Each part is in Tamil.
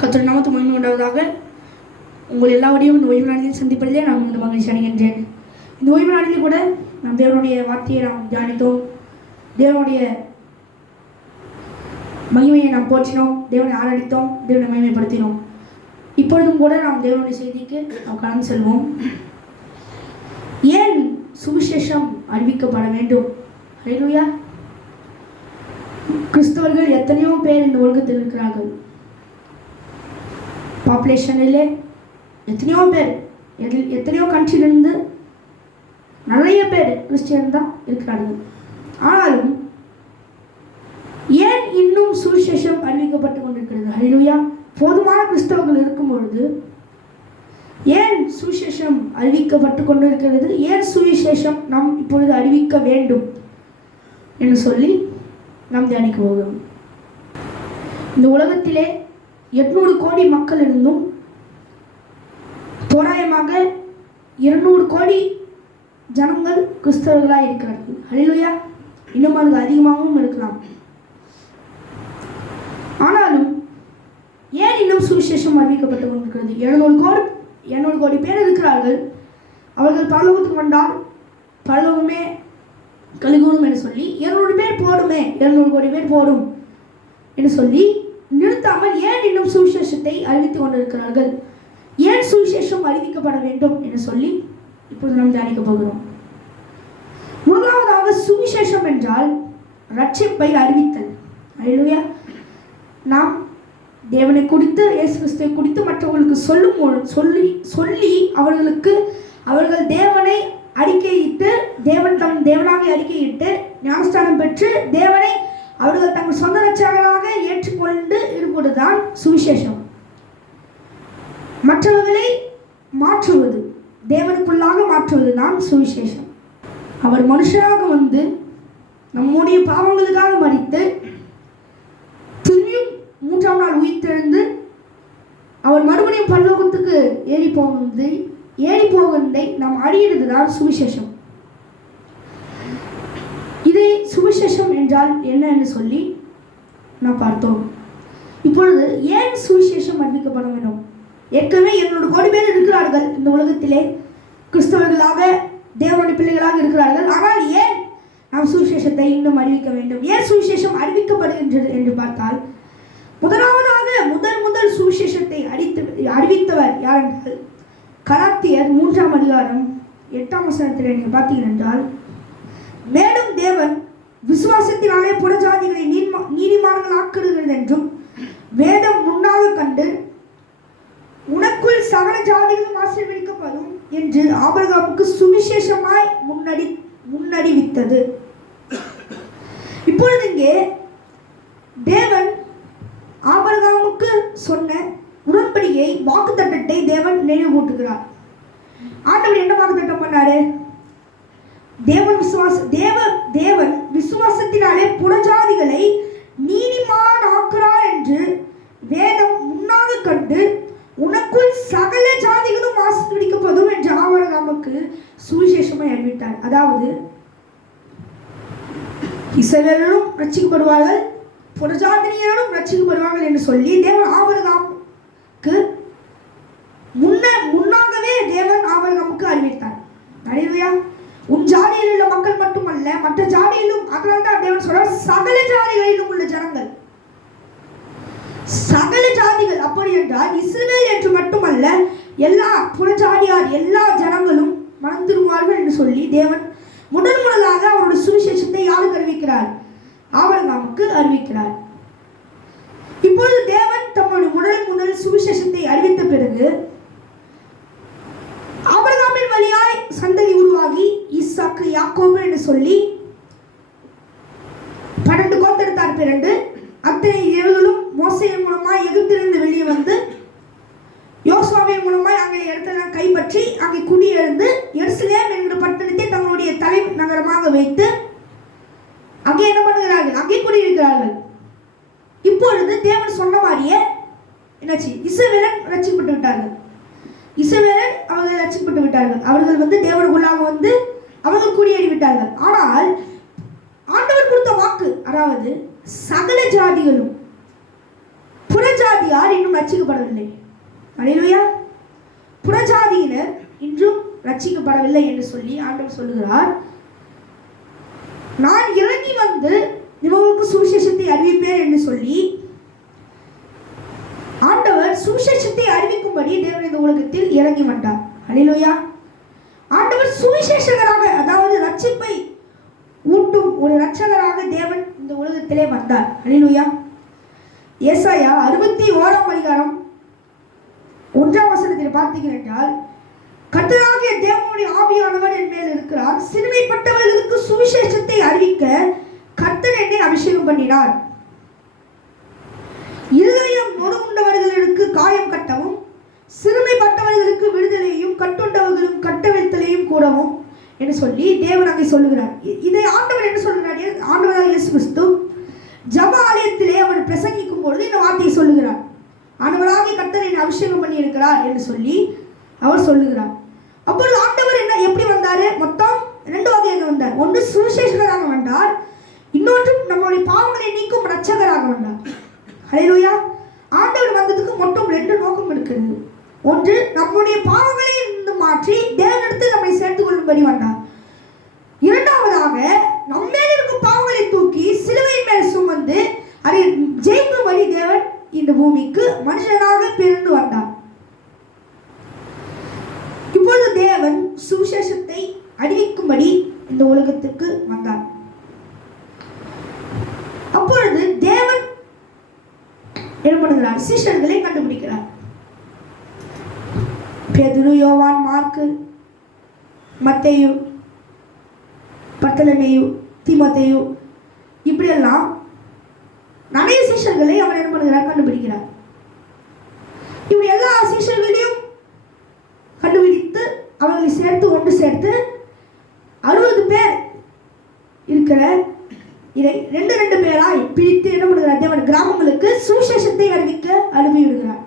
கர்த்தர் நாமத்துக்கு மகிமை உண்டாவதாக. உங்கள் எல்லாவரையும் இந்த ஓய்வு நாளில் சந்திப்பதிலே நான் இந்த மகிழ்ச்சி அடைகின்றேன். இந்த ஓய்வு நாளிலே கூட நாம் தேவனுடைய வார்த்தையை நாம் தியானித்தோம், தேவனுடைய மகிமையை நாம் போற்றினோம், தேவனை ஆராதித்தோம், தேவனை மகிமைப்படுத்தினோம். இப்பொழுதும் கூட நாம் தேவனுடைய செய்திக்கு நாம் கடந்து செல்வோம். ஏன் சுவிசேஷம் அறிவிக்கப்பட வேண்டும்? ஹல்லேலூயா. கிறிஸ்தவர்கள் எத்தனையோ பேர் இந்த உலகத்தில் இருக்கிறார்கள். பாப்புலேஷனிலே எத்தனையோ பேர், எத்தனையோ கண்ட்ரிலிருந்து நிறைய பேர் கிறிஸ்டியன் தான் இருக்கிறார்கள். ஆனாலும் ஏன் இன்னும் சுவிசேஷம் அறிவிக்கப்பட்டு கொண்டிருக்கிறது? ஹல்லேலூயா. போதுமான கிறிஸ்தவர்கள் இருக்கும் பொழுது ஏன் சுவிசேஷம் அறிவிக்கப்பட்டு கொண்டிருக்கிறது? ஏன் சுவிசேஷம் நாம் இப்பொழுது அறிவிக்க வேண்டும் என்று சொல்லி நாம் தியானிக்க போகிறோம். இந்த உலகத்திலே 800 கோடி மக்கள் இருந்தும் தோராயமாக 200 கோடி ஜனங்கள் கிறிஸ்தவர்களாக இருக்கிறார்கள். ஹல்லேலூயா. இன்னும் அது அதிகமாகவும் இருக்கலாம். ஆனாலும் ஏன் இன்னும் சுவிசேஷம் அறிவிக்கப்பட்டு கொண்டிருக்கிறது? 200 கோடி பேர் இருக்கிறார்கள். அவர்கள் பரலோகத்துக்கு வந்தால் பரலோகமே கழுகூரும் என்று சொல்லி 200 பேர் போடுமே, 200 கோடி பேர் போடும் என்று சொல்லி நிறுத்தாமல் ஏன் இன்னும் சுவிசேஷத்தை அறிவித்துக் கொண்டிருக்கிறார்கள்? ஏன் சுவிசேஷம் அறிவிக்கப்பட வேண்டும் என்று சொல்லி இப்பொழுது நாம் தியானிக்க போகிறோம். முதலாவதாக சுவிசேஷம் என்றால் ரட்சிப்பை அறிவித்தல். ஹல்லேலூயா. நாம் தேவனை குறித்து, இயேசு கிறிஸ்துவை குறித்து மற்றவர்களுக்கு சொல்லி அவர்கள் தேவனை அறிக்கையிட்டு, தேவன் தம் தேவனாக அறிக்கையிட்டு ஞானஸ்தானம் பெற்று தேவனை அவர்கள் தங்கள் சொந்த ரட்சகராக ஏற்றுக்கொண்டு இருப்பதுதான் சுவிசேஷம். மற்றவர்களை மாற்றுவது, தேவனுக்குள்ளாக மாற்றுவது தான் சுவிசேஷம். அவர் மனுஷராக வந்து நம்முடைய பாவங்களுக்காக மரித்து திரும்பியும் 3ஆம் நாள் உயிர்த்தெழுந்து அவர் மறுபடியும் பரலோகத்துக்கு ஏறி போவதை நாம் அறியறது தான் சுவிசேஷம். இதை சுவிசேஷம் என்றால் என்ன என்று சொல்லி நாம் பார்த்தோம். இப்பொழுது ஏன் சுவிசேஷம் அறிவிக்கப்பட வேண்டும்? ஏற்கனவே 200 கோடி பேர் இருக்கிறார்கள் இந்த உலகத்திலே, கிறிஸ்தவர்களாக தேவனுடைய பிள்ளைகளாக இருக்கிறார்கள். ஆனால் ஏன் நாம் சுவிசேஷத்தை இன்னும் அறிவிக்க வேண்டும்? ஏன் சுவிசேஷம் அறிவிக்கப்படுகின்றது என்று பார்த்தால், முதலாவதாக முதல் சுவிசேஷத்தை அறிவித்தவர் யார் என்றால் கலாத்தியர் 3ஆம் அதிகாரம் 8ஆம் வசனத்தில் நீங்கள் பார்த்தீர்கள் என்றால், மேலும் தேவன் விசுவாசத்தினாலே புறஜாதிகளை நீதிமான்கள் ஆக்குகிறது என்றும் வேதம் முன்னாக கண்டு உனக்குள் சகல ஜாதிகளும் ஆசீர்வதிக்கப்படும் என்று ஆபிரகாமுக்கு சுவிசேஷமாய் முன்னறிவித்தது. இப்பொழுது இங்கே தேவன் ஆபிரகாமுக்கு சொன்ன உடன்படிக்கை வாக்குத்தத்தத்தை தேவன் நினைவூட்டுகிறார். ஆண்டவர் என்ன வாக்குத்தத்தம் பண்ணாரு? தேவன் விசுவாசத்தினாலே புறஜாதிகளை நீதிமான் ஆக்குறார் என்று வேதம் முன்னாக கண்டு உனக்குள் சகல ஜாதிகளும் ஆசீர்வதிக்கப்படும் என்று ஆபிரகாமுக்கு சுவிசேஷமாய் அறிவித்தார். அதாவது இஸ்ரவேலரும் ரட்சிக்கப்படுவார்கள், புறஜாதியினரும் ரட்சிக்கப்படுவார்கள் என்று சொல்லி தேவன் ஆபிரகாமுக்கு முன்னாகவே தேவன் ஆபிரகாமுக்கு அறிவித்தார். ஹல்லேலூயா. உன் ஜாதியில் உள்ள மக்கள் மட்டுமல்ல, மற்ற ஜாதியிலும், அதனால்தான் தேவன் சொல்றார் சகல ஜாதிகளிலும் உள்ள ஜனங்கள், சகல ஜாதிகள். அப்படி என்றால் இஸ்ரவேல் என்று மட்டுமல்ல, எல்லா புறஜாதியார் எல்லா ஜனங்களும் மனம் திரும்புவார்கள் என்று சொல்லி தேவன் முதலாக அவருடைய சுவிசேஷத்தை யாருக்கு அறிவிக்கிறார்? ஆபிரகாமுக்கு அறிவிக்கிறார். இப்பொழுது தேவன் தம்முடைய முதல் சுவிசேஷத்தை அறிவித்த பிறகு ஆபிரகாமின் வழியாய் சந்ததி உருவாகி ஈசாக்கு, யாக்கோபு என்று சொல்லி 12 கோத்திரத்தார் பிறந்து அத்தனை ஏழுகளும் மோசேயின் மூலமாய் எகிப்திலிருந்து வெளியே வந்து யோசுவாவின் மூலமாய் அங்கே இடத்துல கைப்பற்றி அங்கே குடியெழுந்து எருசலேம் என்கிற பட்டணத்தை தங்களுடைய தலை நகரமாக வைத்து அங்கே என்ன பண்ணுகிறார்கள்? அங்கே குடியிருக்கிறார்கள். இப்பொழுது தேவன் சொன்ன மாதிரியே என்னாச்சு? இஸ்ரவேலர் ரட்சிக்கப்பட்டு விட்டார்கள். அவர்கள் ரட்சிக்கப்பட்டு விட்டார்கள். அவர்கள் வந்து தேவனுக்குள்ளாக வந்து அவர்கள் குடியேறி விட்டார்கள். ஆனால் ஆண்டவர் கொடுத்த வாக்கு, அதாவது சகல ஜாதிகளும் புறஜாதியார் இன்னும் ரட்சிக்கப்பட அல்லேலூயா. புறஜாதியினர் இன்றும் ரட்சிக்கப்படவில்லை என்று சொல்லி ஆண்டவர் சொல்லுகிறார். நான் இறங்கி வந்து இவர்களுக்கு சுவிசேஷத்தை அறிவிப்பேன் என்று சொல்லி ஆண்டவர் சுவிசேஷத்தை அறிவிக்கும்படி தேவன் இந்த உலகத்தில் இறங்கி வந்தார். அல்லேலூயா. ஆண்டவர் சுவிசேஷகராக, அதாவது ரட்சிப்பை ஊட்டும் ஒரு இரட்சகராக தேவன் இந்த உலகத்திலே வந்தார். அல்லேலூயா. ஏசாயா 61:1 பார்த்தீர்கள் என்றால், கர்த்தராகிய தேவனுடைய ஆவியானவர் என் மேல் இருக்கிறார், சிறுமைப்பட்டவர்களுக்கு சுவிசேஷத்தை அறிவிக்க கர்த்தர் என்னை அபிஷேகம் பண்ணினார், இருதயம் நொறுங்குண்டவர்களுக்கு காயம் கட்டவும், சிறுமைப்பட்டவர்களுக்கு விடுதலையும், கட்டுண்டவர்களும் கட்டவிழ்த்தலையும் கூடவும் என்று சொல்லி தேவன் அங்கே சொல்லுகிறார். இதை ஆண்டவர் என்ன சொல்கிறார்? ஆண்டவராக இயேசு கிறிஸ்து ஜப ஆலயத்திலே அவர் பிரசங்கிக்கும் பொழுது இந்த வார்த்தையை சொல்லுகிறார். ஆண்டவராகிய கர்த்தர் என்னை அபிஷேகம் பண்ணி இருக்கிறார் என்று சொல்லி அவர் சொல்லுகிறார். அப்பொழுது ஆண்டவர் என்ன எப்படி வந்தாரு? மொத்தம் 2 வகையாக வந்தார். ஒன்று சுவிசேஷகராக வந்தார், இன்னொன்று நம்முடைய பாவங்களை நீக்கும் இரட்சகராக வந்தார். அல்லேலூயா. ஆண்டவர் வந்ததுக்கு மொத்தம் 2 நோக்கம் இருக்கிறது. ஒன்று, நம்முடைய பாவங்களை இருந்து மாற்றி தேவனிடத்தில் நம்மை சேர்த்துக் கொள்ளும்படி வந்தார். இரண்டாவதாக, நம்மேல் இருக்கும் பாவங்களை தூக்கி சிலுவையின் மேல் சுமந்து அதை ஜெயிக்கும்படி தேவன் இந்த பூமிக்கு மனுஷனாக பிறந்து வந்தார். இப்பொழுது தேவன் சுவிசேஷத்தை அறிவிக்கும்படி இந்த உலகத்துக்கு வந்தார். அப்பொழுது தேவன் என்ன பண்ணுகிறார்? சீஷர்களை கண்டுபிடிக்கிறார். பேதுரு, யோவான், மார்க்கு, மத்தேயு, பர்த்தலமேயு, தீமோத்தேயு, இப்படியெல்லாம் நிறைய சீஷர்களை அவர் என்ன பண்ணுகிறார்? கண்டுபிடிக்கிறார். இப்படி எல்லா சீஷர்களையும் கண்டுபிடித்து அவர்களை சேர்த்து ஒன்று சேர்த்து 60 பேர் இருக்கிற இதை 2 பேராய் பிரித்து என்ன பண்ணுகிறார்? தேவன் கிராமங்களுக்கு சுவிசேஷத்தை அறிவிக்க அனுப்பி விடுகிறார்.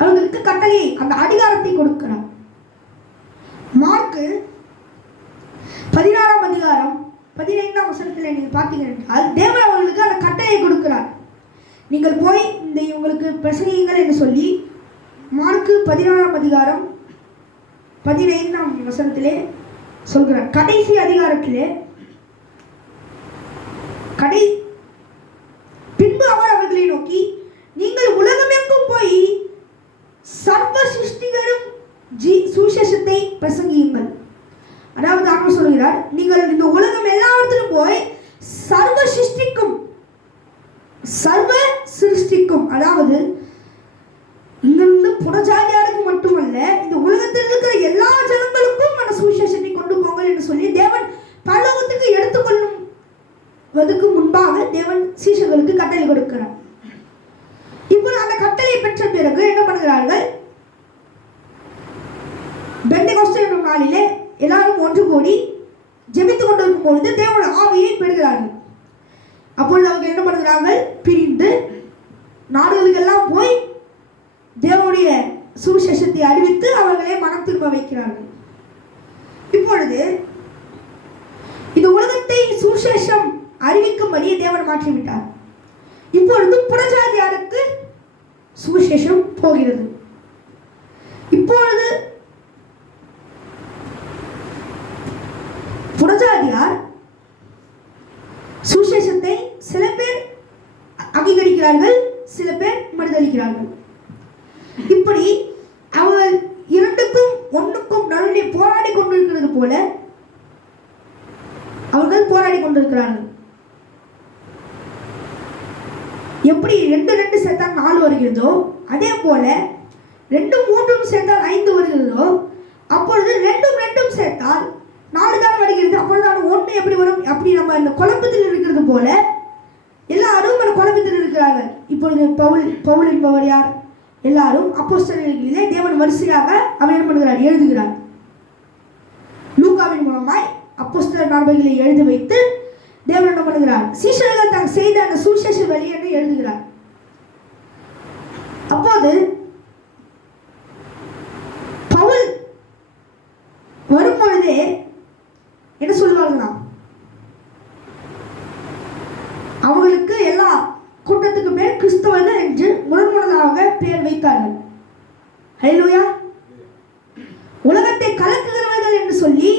அவர்களுக்கு கட்டளை, அந்த அதிகாரத்தை கொடுக்கிறார். மார்க்கு 16:15 நீங்கள் பார்த்தீர்கள் என்றால், தேவன் அவர்களுக்கு அந்த கட்டளையை கொடுக்கிறார். நீங்கள் போய் இந்த இவங்களுக்கு பிரசங்கியுங்கள் என்று சொல்லி மார்க்கு 16:15 சொல்கிறார். கடைசி அதிகாரத்திலே பின்பு அவர் அவர்களை நோக்கி, நீங்கள் உலகமெங்கும் போய் சர்வ சிருஷ்டிகளும் சுவிசேஷத்தை பிரசங்கியுங்கள். அதாவது ஆண்டவர் சொல்கிறார், நீங்கள் இந்த உலகம் எல்லாவற்றிலும் போய் சர்வ சிருஷ்டிக்கும், அதாவது இங்கிருந்து புறஜாதியாருக்கு மட்டுமல்ல, இந்த உலகத்தில் இருக்கிற எல்லா ஜனங்களுக்கும் அந்த சுவிசேஷத்தை கொண்டு போங்கள் என்று சொல்லி தேவன் பரலோகத்துக்கு எடுத்துக்கொள்ளுவதற்கு முன்பாக தேவன் சீஷர்களுக்கு கட்டளை கொடுக்கிறார். இப்போது அந்த கட்டளை பெற்ற பிறகு என்ன பண்ணுகிறார்கள்? பெந்தெகோஸ்தே என்னும் நாளிலே எல்லாரும் ஒன்று கூடி ஜெபித்துக் கொண்டிருக்கும் பொழுது தேவனுடைய ஆவியை பெறுகிறார்கள். அப்பொழுது அவர்கள் என்ன பண்ணுகிறார்கள்? பிரிந்து நாடுகளுக்கெல்லாம் போய் தேவனுடைய சுவிசேஷத்தை அறிவித்து அவர்களை மனம் திரும்ப வைக்கிறார்கள். இப்பொழுது இந்த உலகத்தை சுவிசேஷம் அறிவிக்கும்படி தேவன் மாற்றிவிட்டார். இப்பொழுது புறஜாதியாருக்கு சுவிசேஷம் போகிறது. இப்பொழுது புறஜாதியார் சுவிசேஷத்தை சில பேர் அங்கீகரிக்கிறார்கள், சில பேர் மறுதளிக்கிறார்கள். இப்படி அவர்கள் 2க்கும் 1க்கும் நடுவே போராடி கொண்டிருக்கிறது போல அவர்கள் போராடி கொண்டிருக்கிறார்கள். எப்படி 2 சேர்த்தால் 4 வருகிறதோ, அதே போல 2 3 சேர்த்தால் 5 வருகிறதோ, அப்பொழுது 2 சேர்த்தால் 4 தான் வருகிறது. அப்பொழுது 1 எப்படி வரும்? அப்படி நம்ம இந்த குழப்பத்தில் இருக்கிறது போல எல்லாரும் அந்த குழப்பத்தில் இருக்கிறார்கள். இப்பொழுது பவுல் என்பவர் யார்? எல்லாரும் அப்போஸ்தலர்களிலே தேவன் வரிசையாக அவர் என்ன பண்ணுகிறார்? எழுதுகிறார். லூக்காவின் மூலமாய் அப்போஸ்தலர் நடவடிக்கைகளை எழுதி வைத்து தேவன் என்ன பண்ணுகிறார்? சீஷர்கள் தாங்கள் செய்த அந்த சுவிசேஷ வழி என்று எழுதுகிறார். அப்போது பவுல் வரும்பொழுதே என்ன சொல்லுவார்களா? அவர்களுக்கு எல்லா கூட்டத்துக்கு பேர் கிறிஸ்தவர்கள் என்று முதலாக பெயர் வைத்தார்கள். ஹல்லேலூயா. உலகத்தை கலக்குகிறவர்கள் என்று சொல்லி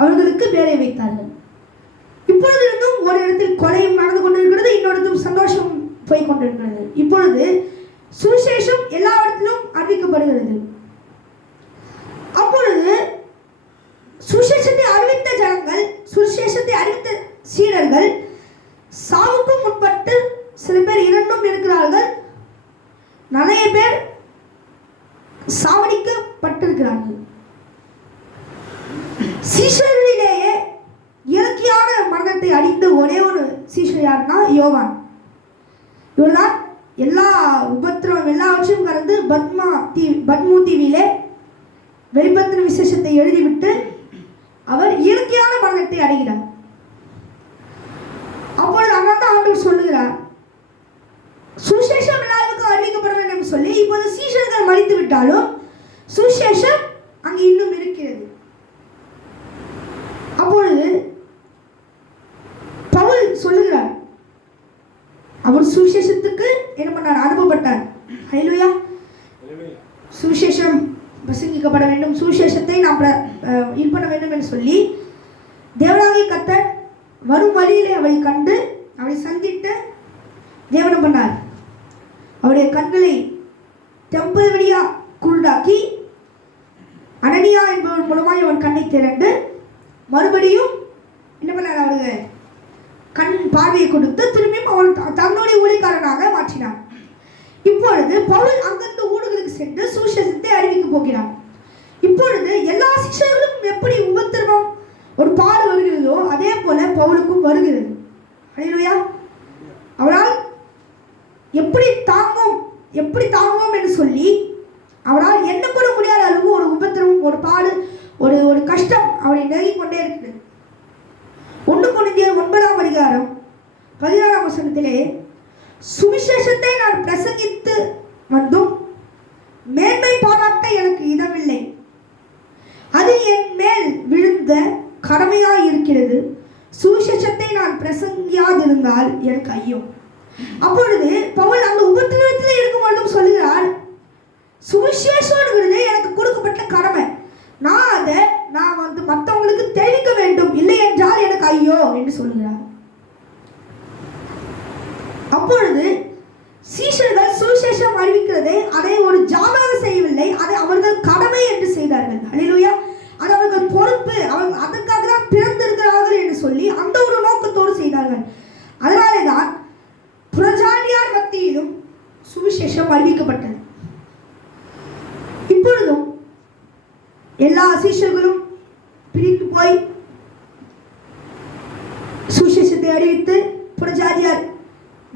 அவர்களுக்கு வேலை வைத்தார்கள். இப்பொழுது இருந்தும் ஒரு இடத்தில் கொலையும் நடந்து கொண்டிருக்கிறது, இன்னொரு சந்தோஷம் போய் கொண்டிருக்கிறது. இப்பொழுது சுவிசேஷம் எல்லா இடத்திலும் அறிவிக்கப்படுகிறது. அப்பொழுது சுவிசேஷத்தை அறிவித்த ஜனங்கள், சுவிசேஷத்தை அறிவித்த சீடர்கள் சாவுக்கும் முற்பட்டு சில பேர் இரண்டும் இருக்கிறார்கள், நிறைய பேர் சாவடிக்கப்பட்டிருக்கிறார்கள். சீஷர்களிலேயே இயற்கையான மரணத்தை அடித்த ஒரே ஒரு சீஷர் யாருன்னா யோவான். இவர்தான் எல்லா உபத்திரவம் எல்லாவற்றையும் கடந்து பத்மு தீவிலே வெளிப்படுத்தின விசேஷத்தை எழுதிவிட்டு அவர் இயற்கையான மரணத்தை அடைகிறார். அப்பொழுது அங்கே ஆண்டவர் சொல்லுகிறார், சுவிசேஷம் எல்லாருக்கும் அறிவிக்கப்பட வேண்டும் சொல்லி. இப்போது சீஷர்கள் மறித்து விட்டாலும் சுவிசேஷம் அங்கு இன்னும் இருக்கிறது. அப்பொழுது பவுல் சொல்லுகிறார், அவர் சுவிசேஷத்துக்கு என்ன பண்ணார், அனுப்பப்பட்டார். ஹல்லேலூயா. சுவிசேஷம் பிரசங்கிக்கப்பட வேண்டும், சுவிசேஷத்தை நாம் இது பண்ண வேண்டும் என்று சொல்லி தேவனாகிய கர்த்தர் வரும் வழியிலே அவளை கண்டு அவளை சந்தித்து தேவனம் பண்ணார். அவருடைய கண்களை டெம்பரவரியா குருடாக்கி அனனியா என்பவர் மூலமாய் அவன் கண்ணை திறந்து மறுபடியும் என்ன பண்ணார், அவருக்கு கண் பார்வையை கொடுத்து திரும்பியும் அவன் தன்னுடைய ஊழியக்காரனாக மாற்றினார். இப்பொழுது பவுல் அங்கிருந்து ஊர்களுக்கு சென்று சுவிசேஷத்தை அறிவிக்க போகிறார். இப்பொழுது எல்லா சிஷ்யர்களுக்கும் எப்படி உபத்திரவம் ஒரு பாடு வருகிறதோ அதே போல பவுலுக்கும் வருகிறது. ஹல்லேலூயா. அவரால் எப்படி தாங்குவோம் என்று சொல்லி அவரால் என்ன கூட முடியாத அளவு ஒரு உபத்திரவம், ஒரு பாடு, ஒரு கஷ்டம் அவரை நெருங்கிக் கொண்டே இருக்கிறது. 1 கொரிந்தியர் 9ஆம் அதிகாரம் 16ஆம் வசனத்திலே, சுவிசேஷத்தை நான் பிரசங்கித்து வந்தும் மேன்மை பாராட்ட எனக்கு இடமில்லை, அது என் மேல் விழுந்த கடமையாய் இருக்கிறது, சுவிசேஷத்தை நான் பிரசங்கியாதிருந்தால் எனக்கு ஐயோ. அப்பொழுது பவுல் அந்த உபத்திரவத்தில் இருக்கும் பொழுதும் சொல்லுகிறார், சுவிசேஷம்ங்கிறது எனக்கு கொடுக்கப்பட்ட கடமை, நான் மற்றவங்களுக்கு தெரிவிக்க வேண்டும், இல்லை என்றால் எனக்கு ஐயோ என்று சொல்லுகிறார். அப்பொழுது சீஷர்கள் சுவிசேஷம் அறிவிக்கிறதை அதை ஒரு ஜாபாக செய்யவில்லை, அதை அவர்கள் கடமை என்று செய்தார்கள். ஹல்லேலூயா. அது அவர்கள் பொறுப்பு, அவர்கள் அதற்காக தான் பிறந்திருக்கிறார்கள் என்று சொல்லி அந்த ஒரு நோக்கத்தோடு செய்தார்கள். அதனாலே தான் புறஜாதியார் மத்தியிலும் சுவிசேஷம் அறிவிக்கப்பட்டது. இப்பொழுதும் எல்லா சீஷர்களும் பிரித்து போய் சுவிசேஷத்தை அறிவித்து புறஜாதியார்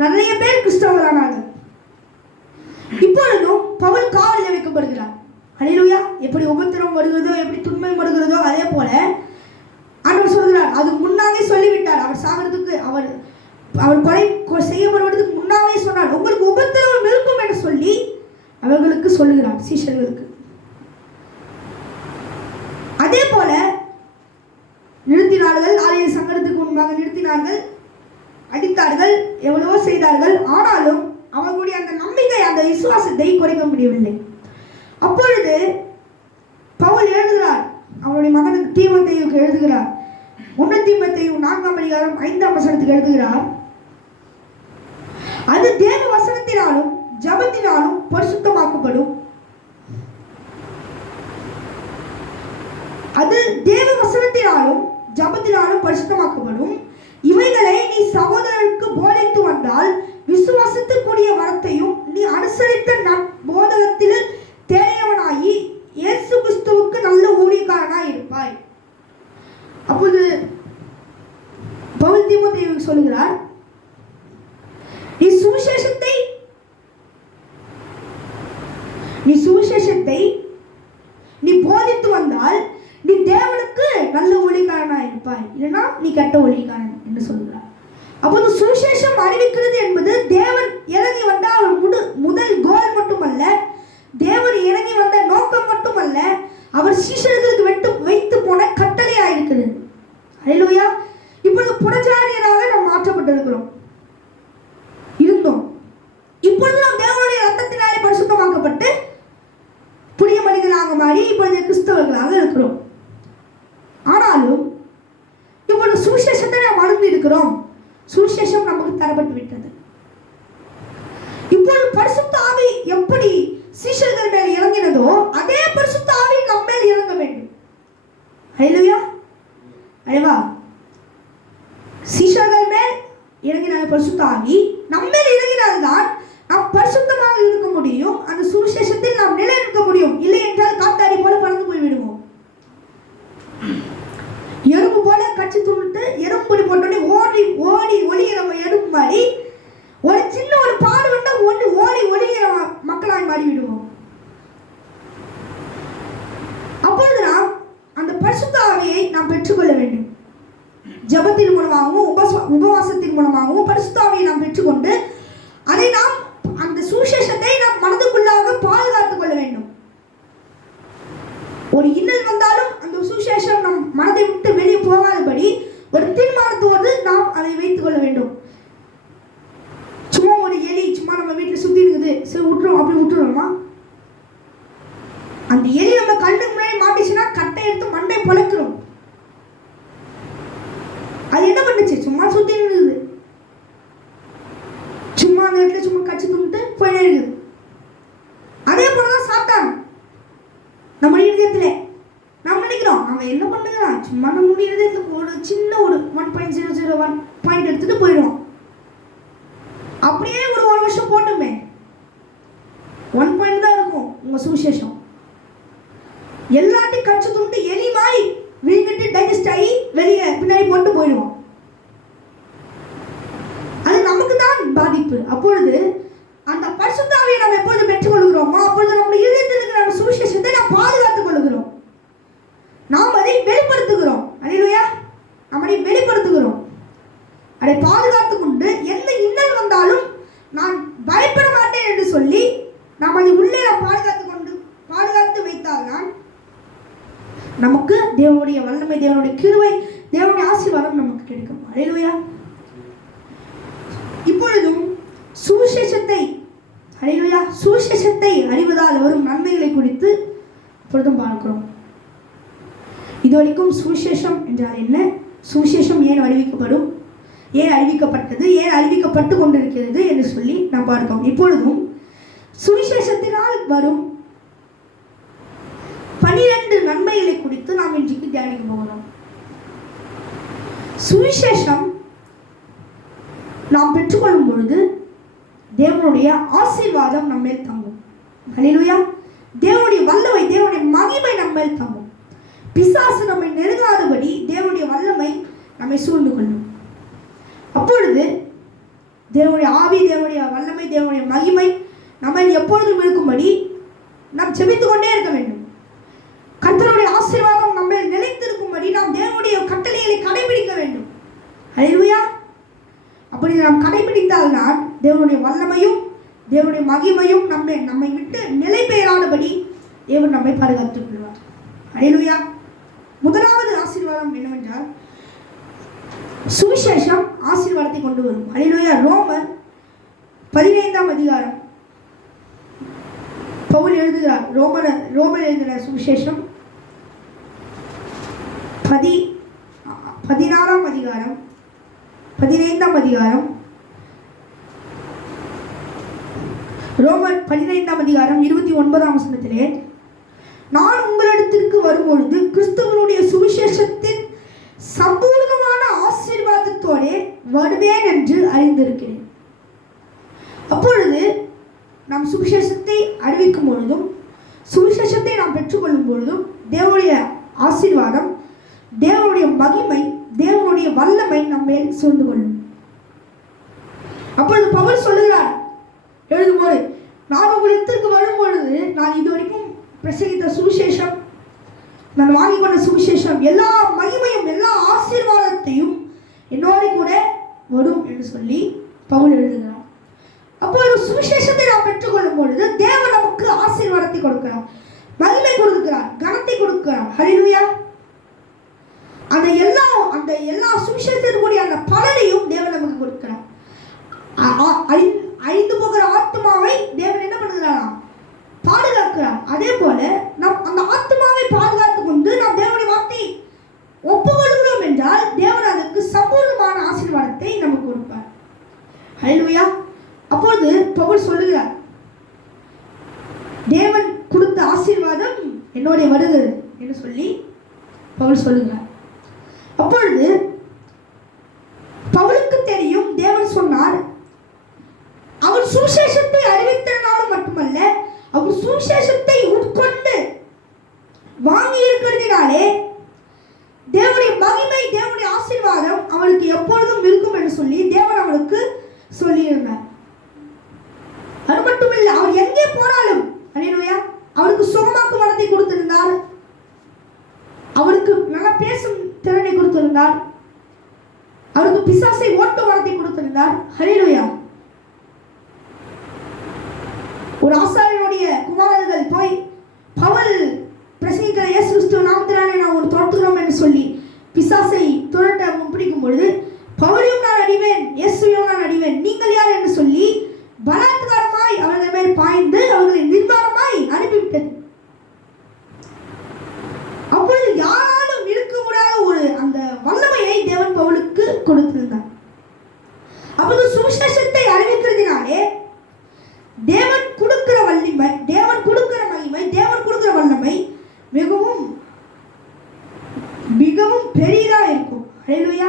நிறைய பேர் கிறிஸ்தவர்களானாங்க. இப்பொழுதும் பவுல் காவலில் வைக்கப்படுகிறார். ஹல்லேலூயா. எப்படி உபத்திரவம் வருகிறதோ, எப்படி துன்பம் வருகிறதோ அதே போல ஆண்டவர் சொல்கிறார், அது முன்னாலே சொல்லிவிட்டார். அவர் சாகிறதுக்கு அவர் கொலை செய்யப்படுவதற்கு முன்னாலே சொன்னார், உங்களுக்கு உபத்திரவம் இருக்கும் என்று சொல்லி அவர்களுக்கு சொல்லுகிறார், சீஷர்களுக்கு. அதே போல நிறுத்தினார்கள், ஆலய சங்கடத்துக்கு முன்பாக நிறுத்தினார்கள், அடித்தார்கள், எவ்வளவோ செய்தார்கள். ஆனாலும் அவர்களுடைய அந்த நம்பிக்கை, அந்த விசுவாசத்தை குறைக்க முடியவில்லை. அப்பொழுது பவுல் எழுதுகிறார், அவருடைய மகனுக்கு தீமோத்தேயுவுக்கு எழுதுகிறார். 1 தீமோத்தேயு 4ஆம் அதிகாரம் 5ஆம் வசனத்துக்கு எழுதுகிறார், அது தேவ வசனத்தினாலும் ஜபத்தினாலும் பரிசுத்தமாக்கப்படும், அது தேவ வசனத்தினாலும் ஜபத்தினாலும் பரிசுத்தமாக்கப்படும். இவைகளை நீ சகோதரருக்கு போதித்து வந்தால் விசுவாசத்துக்குரிய வரத்தையும் நீ அனுசரித்த போதகத்தில் தேறியவனாகி இயேசு கிறிஸ்துவுக்கு நல்ல ஊழியக்காரனாய் இருப்பாய். அப்போது பவுல் தீமோத்தேயுவுக்கு சொல்கிறார், நீ சுவிசேஷத்தை நீ போதித்து வந்தால் நீ தேவனுக்கு நல்ல ஊழியக்காரனாய் இருப்பாய், இல்லைன்னா நீ கெட்ட ஊழியக்காரன் என்று சொல்கிறார். அப்போது சுவிசேஷம் அறிவிக்கிறது என்பது தேவன் இறங்கி வந்த முதல் கோல் மட்டுமல்ல, தேவன் இறங்கி வந்த நோக்கம் மட்டுமல்ல, அவர் சீஷர்களுக்கு வைத்து போன கட்டளையாயிருக்கிறது. ஹல்லேலூயா. இப்பொழுது புறஜாதியராக நாம் மாற்றப்பட்டிருக்கிறோம், இருந்தோம். இப்பொழுது நாம் தேவனுடைய ரத்தத்தினாலே பரிசுத்தமாக்கப்பட்டு பரிசுத்த ஆவி எப்படி சீஷர்கள் மேல் இறங்கினதோ அதே பரிசுத்த ஆவி நம்ம மேல் இறங்க வேண்டும். ஹல்லேலூயா. அடேவா, சீஷர்கள் மேல் இறங்கின பரிசுத்த ஆவி நம்ம மேல் இறங்கினால்தான் நாம் பரிசுத்தமாக இருக்க முடியும். அந்த சுவிசேஷத்தில் நாம் நிலைநிற்க முடியும். இல்லை என்றால் காத்தாடி போல பறந்து போய் விடுவோம். எறும்பு போல கட்சி துணிட்டு எறும்புடி போட்டோடனே ஓடி ஓடி ஒளிகிற எறும்பு மாதிரி ஒரு சின்ன ஒரு பாடு வந்தா ஓடி ஓடி ஒளிகிற மக்களாய் மாறி விடுவோம். அப்பொழுது நாம் அந்த பரிசுத்த ஆவியை நாம் பெற்றுக்கொள்ள வேண்டும். ஜெபத்தின் மூலமாகவும் உபவாசத்தின் மூலமாகவும் பரிசுத்த ஆவியை நாம் பெற்றுக்கொண்டு அதை நாம் அந்த சுவிசேஷத்தை நாம் மனதுக்குள்ளாக பாதுகாத்துக் கொள்ள வேண்டும். ஒரு இன்னல் வந்தாலும் அந்த சுவிசேஷம் நம் மனதை விட்டு வெளியே போகாதபடி ஒரு தீர்மானத்தோடு நாம் அதை வைத்துக் கொள்ள வேண்டும். சும்மா ஒரு எலி சும்மா நம்ம வீட்டில் சுத்தி இருக்குது, சரி விட்டுரும், அப்படி விட்டுருவோமா? அந்த எலி நம்ம கண்ணுக்கு முன்னாடி மாட்டிச்சுன்னா கட்டை எடுத்து மண்டை பொழக்கிறோம். அது என்ன பண்ணுச்சு? சும்மா சுத்தி இருக்குது, சும்மா அந்த இடத்துல சும்மா கட்சி துணிட்டு போயிட்டே இருக்குது. அதே போலதான் சாத்தான் நம்ம இதயத்துல நம்ம நினைக்கிறோம் அவன் என்ன பண்ணுகிறான், சும்மா நம்ம இதயத்துல ஒரு சின்ன ஒரு 1.001 பாயிண்ட் எடுத்துட்டு போயிடுவான். அப்படியே ஒரு வருஷம் போட்டுமே 1 பாயிண்ட் தான் இருக்கும் உங்க சுவிசேஷம். எல்லாத்தையும் கட்சி துணிட்டு எலி மாதிரி விழுங்கிட்டு டைஜஸ்ட் ஆகி வெளியே பின்னாடி போட்டு போயிடுவோம். அது நமக்கு தான் பாதிப்பு. அப்பொழுது அந்த பரிசுத்த ஆவியை நாம் எப்பொழுது பெற்றுக்கொள்கிறோமோ அப்பொழுது நம்முடைய இதயத்தில் இருக்கிற சுவிசேஷத்தை நாம் பாதுகாத்துக் கொள்கிறோம். நாம் அதை வெளிப்படுத்துகிறோம். அல்லேலூயா. நாம் அதை வெளிப்படுத்துகிறோம். அதை பாதுகாத்துக் கொண்டு எந்த இன்னல் வந்தாலும் நான் பயப்பட மாட்டேன் என்று சொல்லி நாம் அதை உள்ளே பாதுகாத்து வைத்தால்தான் நமக்கு தேவனுடைய வல்லமை, தேவனுடைய கிருபை, தேவனுடைய ஆசீர்வாதம் நமக்கு கிடைக்கும். அல்லேலூயா. இப்பொழுதும் சுவிசேஷத்தை அறிவதால் வரும் நன்மைகளை குறித்து இப்பொழுதும் பார்க்கிறோம். இதுவரைக்கும் சுவிசேஷம் என்றால் என்ன, சுவிசேஷம் ஏன் அறிவிக்கப்படும், ஏன் அறிவிக்கப்பட்டது, ஏன் அறிவிக்கப்பட்டு கொண்டிருக்கிறது என்று சொல்லி நாம் பார்க்கிறோம். இப்பொழுதும் சுவிசேஷத்தினால் வரும் 12 நன்மைகளை குறித்து நாம் இன்றைக்கு தியானிக்க போகிறோம். சுவிசேஷம் நாம் பெற்றுக்கொள்ளும் பொழுது தேவனுடைய ஆசீர்வாதம் நம்ம மேல் தங்கும். அல்லேலூயா. தேவனுடைய வல்லமை, தேவனுடைய மகிமை நம்ம மேல் தங்கும். பிசாசு நம்மை நெருங்காதபடி தேவனுடைய வல்லமை நம்மை சூழ்ந்து கொள்ளும். அப்பொழுது தேவனுடைய ஆவி, தேவனுடைய வல்லமை, தேவனுடைய மகிமை நம்ம எப்பொழுதும் இருக்கும்படி நாம் ஜெபித்துக் கொண்டே இருக்க வேண்டும். கர்த்தருடைய ஆசீர்வாதம் நம்ம நிலைத்திருக்கும்படி நாம் தேவனுடைய கட்டளைகளை கடைபிடிக்க வேண்டும். அல்லேலூயா. அப்படி நாம் கடைபிடித்தால்தான் தேவனுடைய வல்லமையும் தேவனுடைய மகிமையும் நம்மை விட்டு நிலை பெயராதபடி தேவன் நம்மை பாதுகாத்துக் கொள்வார். அல்லேலூயா. முதலாவது ஆசீர்வாதம் என்னவென்றால் சுவிசேஷம் ஆசீர்வாதத்தை கொண்டு வரும். அல்லேலூயா. ரோமர் 15ஆம் அதிகாரம் பவுல் எழுதுகிறார். ரோமர் எழுதின சுவிசேஷம் 16ஆம் அதிகாரம் 15ஆம் அதிகாரம் ரோமர் 15ஆம் அதிகாரம் 29ஆம் வசனத்திலே, நான் உங்களிடத்திற்கு வரும்பொழுது கிறிஸ்துவனுடைய சுவிசேஷத்தின் சம்பூர்ணமான ஆசீர்வாதத்தோட வருவேன் என்று அறிந்திருக்கிறேன். அப்பொழுது நாம் சுவிசேஷத்தை அறிவிக்கும் பொழுதும் சுவிசேஷத்தை நாம் பெற்றுக்கொள்ளும் பொழுதும் தேவனுடைய ஆசீர்வாதம், தேவனுடைய மகிமை, தேவனுடைய வல்லமை நம்ம மேல் சூழ்ந்து கொள்ளும். அப்பொழுது பவுல் சொல்லுகிறார் எழுதும்போது, நான் உங்களிடத்திற்கு வரும்பொழுது நான் இதுவரைக்கும் பிரசங்கித்த சுவிசேஷம், நான் வாங்கிக் கொண்ட சுவிசேஷம், எல்லா மகிமையும் எல்லா ஆசீர்வாதத்தையும் என்னோடு கூட வரும் என்று சொல்லி பவுல் எழுதுகிறார். அப்பொழுது சுவிசேஷத்தை நாம் பெற்றுக்கொள்ளும் பொழுது தேவன் நமக்கு ஆசீர்வாதத்தை கொடுக்கிறார், மகிமை கொடுக்கிறார், கனத்தை கொடுக்கிறார். ஹல்லேலூயா. அந்த எல்லா சுவிசேஷத்திற்குரிய அந்த பலனையும் தேவன் நமக்கு கொடுக்கிறார். அழிந்து போகிற ஆத்மாவை தேவன் என்ன பண்ணுகிறாரா? பாதுகாக்கிறார். அதே போல நாம் அந்த ஆத்மாவை பாதுகாத்துக் கொண்டு நாம் தேவனுடைய வார்த்தை ஒப்புக்கொள்கிறோம் என்றால் தேவன் அதற்கு சம்பூர்ணமான ஆசீர்வாதத்தை நமக்கு கொடுப்பார். ஹல்லேலூயா. அப்பொழுது பவுல் சொல்லுகிறார், தேவன் கொடுத்த ஆசீர்வாதம் என்னோட வருகிறது என்று சொல்லி பவுல் சொல்லுகிறார். அப்பொழுது பவுலுக்கு தெரியும், தேவன் சொன்னார், அவர் சுவிசேஷத்தை அறிவித்தனாலும் மட்டுமல்ல, அவர் சுவிசேஷத்தை உட்கொண்டு வாங்கி இருக்கிறதினாலே தேவனுடைய மகிமை, தேவனுடைய ஆசீர்வாதம் அவனுக்கு எப்பொழுதும் இருக்கும் என்று சொல்லி தேவன் அவனுக்கு சொல்லியிருந்தார். அது மட்டுமில்லை, அவர் எங்கே போனாலும் அல்லேலூயா அவருக்கு சுகமாக்கும் வரத்தை கொடுத்திருந்தார், அவருக்கு நல்லா பேசும் திறனை கொடுத்திருந்தார், அவருக்கு பிசாசை ஓட்டும் வரத்தை கொடுத்திருந்தார். அல்லேலூயா. ஒரு ஆசாரியனுடைய குமாரர்கள் போய் பவுல் பிரசங்கிக்கிற இயேசு கிறிஸ்துவின் நாமத்தினாலே நான் ஒரு துரத்துகிறோம் என்று சொல்லி பிசாசை துரட்ட பிடிக்கும் பொழுது, பவுலையும் நான் அடிவேன், இயேசுவையும் நான் அடிவேன், நீங்கள் யார் என்று சொல்லி பலாத்காரமாய் அவர்கள் மேல் பாய்ந்து அவர்களை நிர்வாணமாய் அனுப்பிவிட்டது. அப்பொழுது யாராலும் இருக்க முடியாத ஒரு அந்த வல்லமையை தேவன் பவுலுக்கு கொடுத்திருந்தார். அப்போது சுவிசேஷத்தை அறிவிக்கிறதினாலே தேவன் கொடுக்கிற வல்லமை, தேவன் கொடுக்கிற மகிமை, தேவன் கொடுக்கிற வல்லமை மிகவும் மிகவும் பெரிதா இருக்கும். அல்லேலூயா.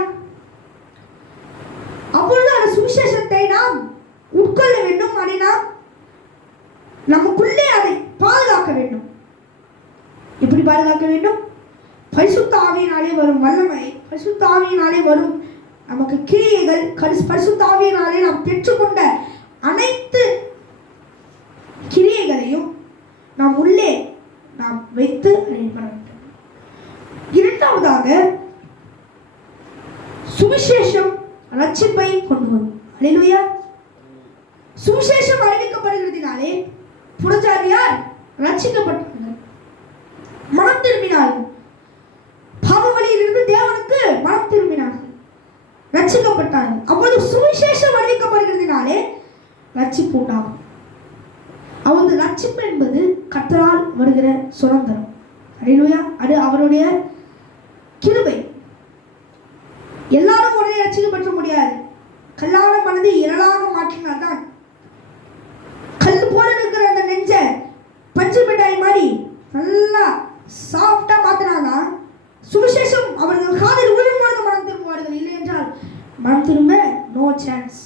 அப்பொழுது அந்த சுவிசேஷத்தை நாம் உட்கொள்ள வேண்டும், அதை நாம் நமக்குள்ளே அதை பாதுகாக்க வேண்டும். எப்படி பாதுகாக்க வேண்டும்? பரிசுத்த ஆவியினாலே வரும் வல்லமை, பரிசுத்த ஆவியினாலே வரும் நமக்கு கிரியைகள், பரிசுத்த ஆவியினாலே நாம் பெற்றுக்கொண்ட அனைத்து கிரியைகளையும் நாம் உள்ளே நாம் வைத்து பண்ண வேண்டும். இரண்டாவதாக சுவிசேஷம் ரட்சிப்பை கொண்டு வரும். அல்லேலூயா. சுவிசேஷம் அறிவிக்கப்படுகிறதினாலே புறஜாதியார் ரட்சிக்கப்பட்டார்கள், மனம் திரும்பினார்கள், பாவ வழியிலிருந்து தேவனுக்கு மனம் திரும்பினார்கள், ரட்சிக்கப்பட்டார்கள். அப்பொழுது சுவிசேஷம் அறிவிக்கப்படுகிறதினாலே ரட்சிப்பு உண்டாகும். அவரது ரட்சிப்பு என்பது கர்த்தரால் வருகிற சுதந்திரம். அல்லேலூயா. அது அவருடைய கிருபை. எல்லாரும் உடனே ரட்சிக்கப்பட முடியாது. கல்லான மனதை இரளாக மாற்றினால்தான், கல் போல இருக்கிற அந்த நெஞ்ச பஞ்சு மிட்டாய் மாதிரி நல்லா சாஃப்டா மாத்தினாங்க. சுவிசேஷம் அவர்கள் காதில் விழும்போது மனம் திரும்புவார்கள், இல்லை என்றால் மனம் திரும்ப நோ சான்ஸ்.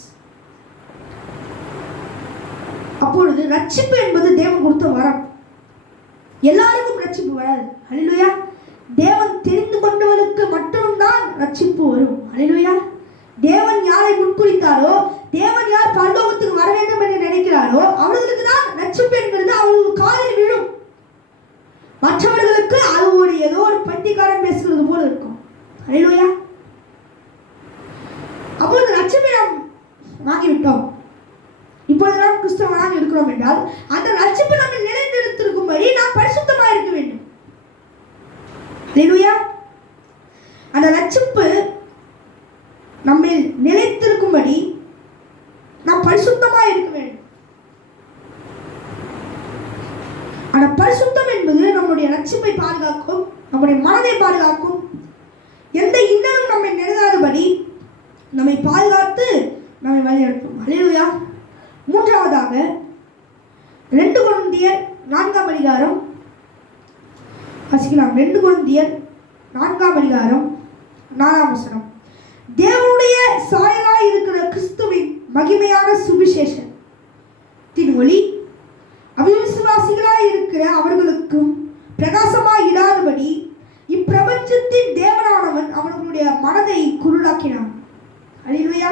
அப்பொழுது ரட்சிப்பு என்பது தேவன் கொடுத்த வரம். எல்லாருக்கும் ரட்சிப்பு வராது. அல்லேலூயா. தேவன் தெரிந்து கொண்டவர்களுக்கு மட்டும்தான் ரட்சிப்பு வரும். அல்லேலூயா. தேவன் யாரை முன்குறித்தாரோ, தேவன் யார் பரலோகத்துக்கு வர வேண்டும் என்று நினைக்கிறாரோ அவர்களுக்கு தான் ரட்சிப்பு என்கிறது அவர்களுக்கு காதில் விழும். மற்றவர்களுக்கு அது ஒரு ஏதோ ஒரு பைத்தியக்காரன் பேசுகிறது போல இருக்கும். அல்லேலூயா. அப்பொழுது ரட்சிப்பை நாம் வாங்கிவிட்டோம், இப்பொழுது நாம் கிறிஸ்தவனாக இருக்கிறோம் என்றால் அந்த ரட்சிப்பு நம்ம நிலைநிறுத்திருக்கும்படி நாம் பரிசுத்தமாக இருக்க வேண்டும். அல்லேலூயா. அந்த ரட்சிப்பு நம்மை நிலைத்திருக்கும்படி நாம் பரிசுத்தமாக இருக்க வேண்டும். அந்த பரிசுத்தம் என்பது நம்முடைய ரட்சிப்பை பாதுகாக்கும், நம்முடைய மனதை பாதுகாக்கும், எந்த இன்னலும் நம்மை நெருங்காதபடி நம்மை பாதுகாத்து நம்மை வழிநடத்தும். அல்லேலூயா. மூன்றாவதாக 2 கொரிந்தியர் 4ஆம் அதிகாரம் வாசிக்கலாம். 2 கொரிந்தியர் 4ஆம் அதிகாரம் 4ஆம் வசனம். தேவனுடைய சாயலாய் இருக்கிற கிறிஸ்துவின் மகிமையான சுவிசேஷத்தின் ஒளி அவிசுவாசிகளாய் இருக்கிற அவர்களுக்கும் பிரகாசமாய் இராதபடி இப்பிரபஞ்சத்தின் தேவனானவன் அவர்களுடைய மனதை குருடாக்கினான். அல்லேலூயா.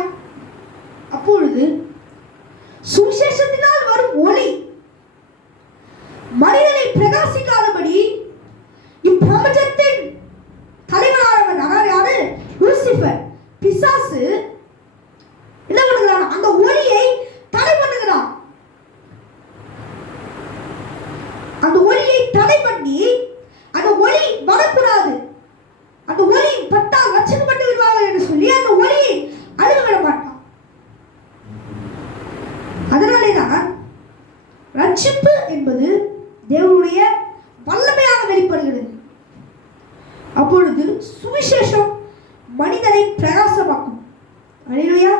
அப்பொழுது சுவிசேஷத்தினால் வரும் ஒளி மனிதனை பிரகாசிக்காதபடி இப்பிரபஞ்சத்தின் தலைவனானவன், அதாவது யாரு? லூசிபர், பிசாசு என்ன பண்ணுகிறான்? அந்த ஒளியை தடை பண்ணுகிறான். அந்த ஒளியை தடை பண்ணி அந்த ஒளி வரக்கூடாது, அந்த ஒளி பட்டால் ரட்சிக்கப்பட்டு விடுவார்கள் என்று சொல்லி அந்த ஒளியை அழுக விட மாட்டான். அதனாலேதான் ரட்சிப்பு என்பது தேவனுடைய வல்லமையாக வெளிப்படுகிறது. அப்பொழுது சுவிசேஷம் மனிதனை பிரகாசமாக்கும். அல்லேலூயா.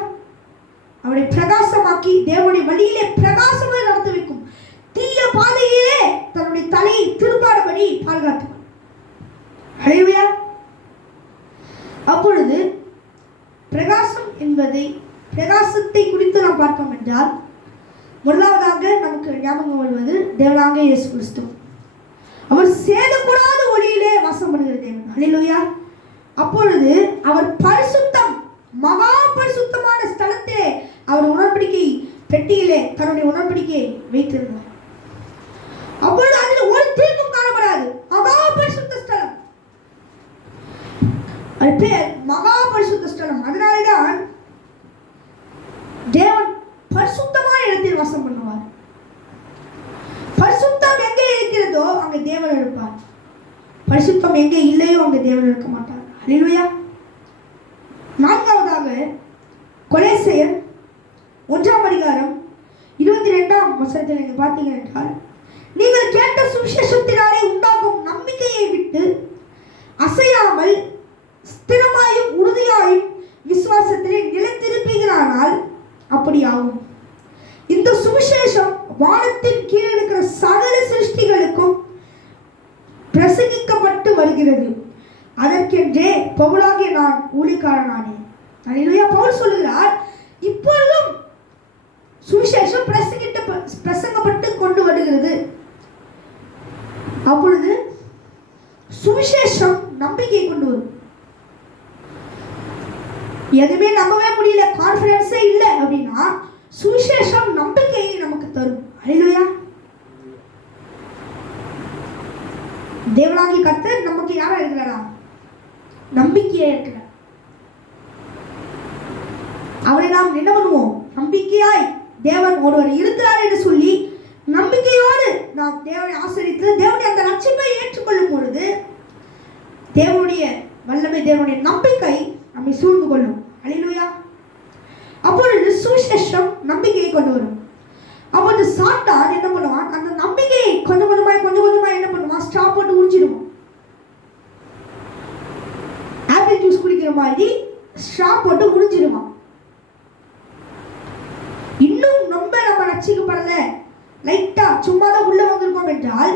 அவனை பிரகாசமாக்கி தேவனுடைய வழியிலே பிரகாசமாக நடத்த வைக்கும். தீய பாதையிலே பார்த்தோம் என்றால் முதலாவதாக நமக்கு ஞாபகம் வருவது தேவனாகிய இயேசு கிறிஸ்து. அவர் சேதக்கூடாத ஒளியிலே வாசம் பண்ணுகிற தேவன். ஹல்லேலூயா. அப்பொழுது அவர் பரிசுத்தம், மகா பரிசுத்தமான ஸ்தலத்திலே அவர் உடன்படிக்கை பெட்டியிலே தன்னுடைய உடன்படிக்கையை வைத்திருந்தார். அப்பொழுது அதில் ஒரு தீங்கும் காணப்படாது. மகா பரிசுத்த ஸ்தலம், அது பேர் மகா பரிசுத்த ஸ்தலம். அதனால்தான் தேவன் பரிசுத்தமான இடத்தில் வாசம் பண்ணுவார். பரிசுத்தம் எங்கே இருக்கிறதோ அங்கே தேவன் இருப்பார். பரிசுத்தம் எங்கே இல்லையோ அங்கே தேவன் இருக்க மாட்டார். ஹல்லேலூயா. நான்காவதாக கொலோசியர் 1:22 நீங்க பார்த்தீங்க என்றால், நீங்கள் கேட்ட சுவிசேஷத்தினாலே உண்டாகும் நம்பிக்கையை விட்டு அசையாமல் ஸ்திரமாயும் உறுதியாயும் விசுவாசத்திலே நிலைத்திருப்பீர்களானால் அப்படி ஆகும். இந்த சுவிசேஷம் வானத்தின் கீழே இருக்கிற சகல சிருஷ்டிகளுக்கும் பிரசங்கிக்கப்பட்டு வருகிறது. அதற்கென்றே பவுலாகிய நான் ஊழியக்காரனானேன். ஹல்லேலூயா. பவுல் சொல்லுகிறார், இப்பொழுதும் சுவிசேஷம் பிரசங்கப்பட்டு கொண்டு வருகிறது. அப்பொழுது சுவிசேஷம் நம்பிக்கை கொண்டு வரும். எதுவுமே நம்பவே முடியல, கான்ஃபிடன்ஸே இல்லை அப்படின்னா சுவிசேஷம் நம்பிக்கையை நமக்கு தரும். ஹல்லேலூயா. தேவனாகிய கர்த்தர் நமக்கு யாரா இருக்கிறாரா? நம்பிக்கையா இருக்கிறார். அவரை நாம் என்ன பண்ணுவோம்? நம்பிக்கையாய் தேவன் ஒருவர் இருக்கிறார் என்று சொல்லி நம்பிக்கையோடு நாம் தேவனை ஆசரித்து தேவனுடைய அந்த ரட்சிப்பை ஏற்றுக்கொள்ளும் பொழுது தேவனுடைய வல்லமை, தேவனுடைய நம்பிக்கை நம்மை சூழ்ந்து கொள்ளும். ஹல்லேலூயா. அப்பொழுது சுவிசேஷம் நம்பிக்கையை கொண்டு வரும். அப்பொழுது சாத்தான் என்ன பண்ணுவான்? அந்த நம்பிக்கையை கொஞ்சம் கொஞ்சமா என்ன பண்ணுவான்? ஸ்டாப் போட்டு உறிஞ்சிடுவான். ஆப்பிள் ஜூஸ் குடிக்கிற மாதிரி ஸ்டாப் போட்டு உறிஞ்சிடுவான். இன்னும் நம்ம ரட்சிக்கப்படல, லைட்டா சும்மா தான் உள்ள வந்திருக்கோம் என்றால்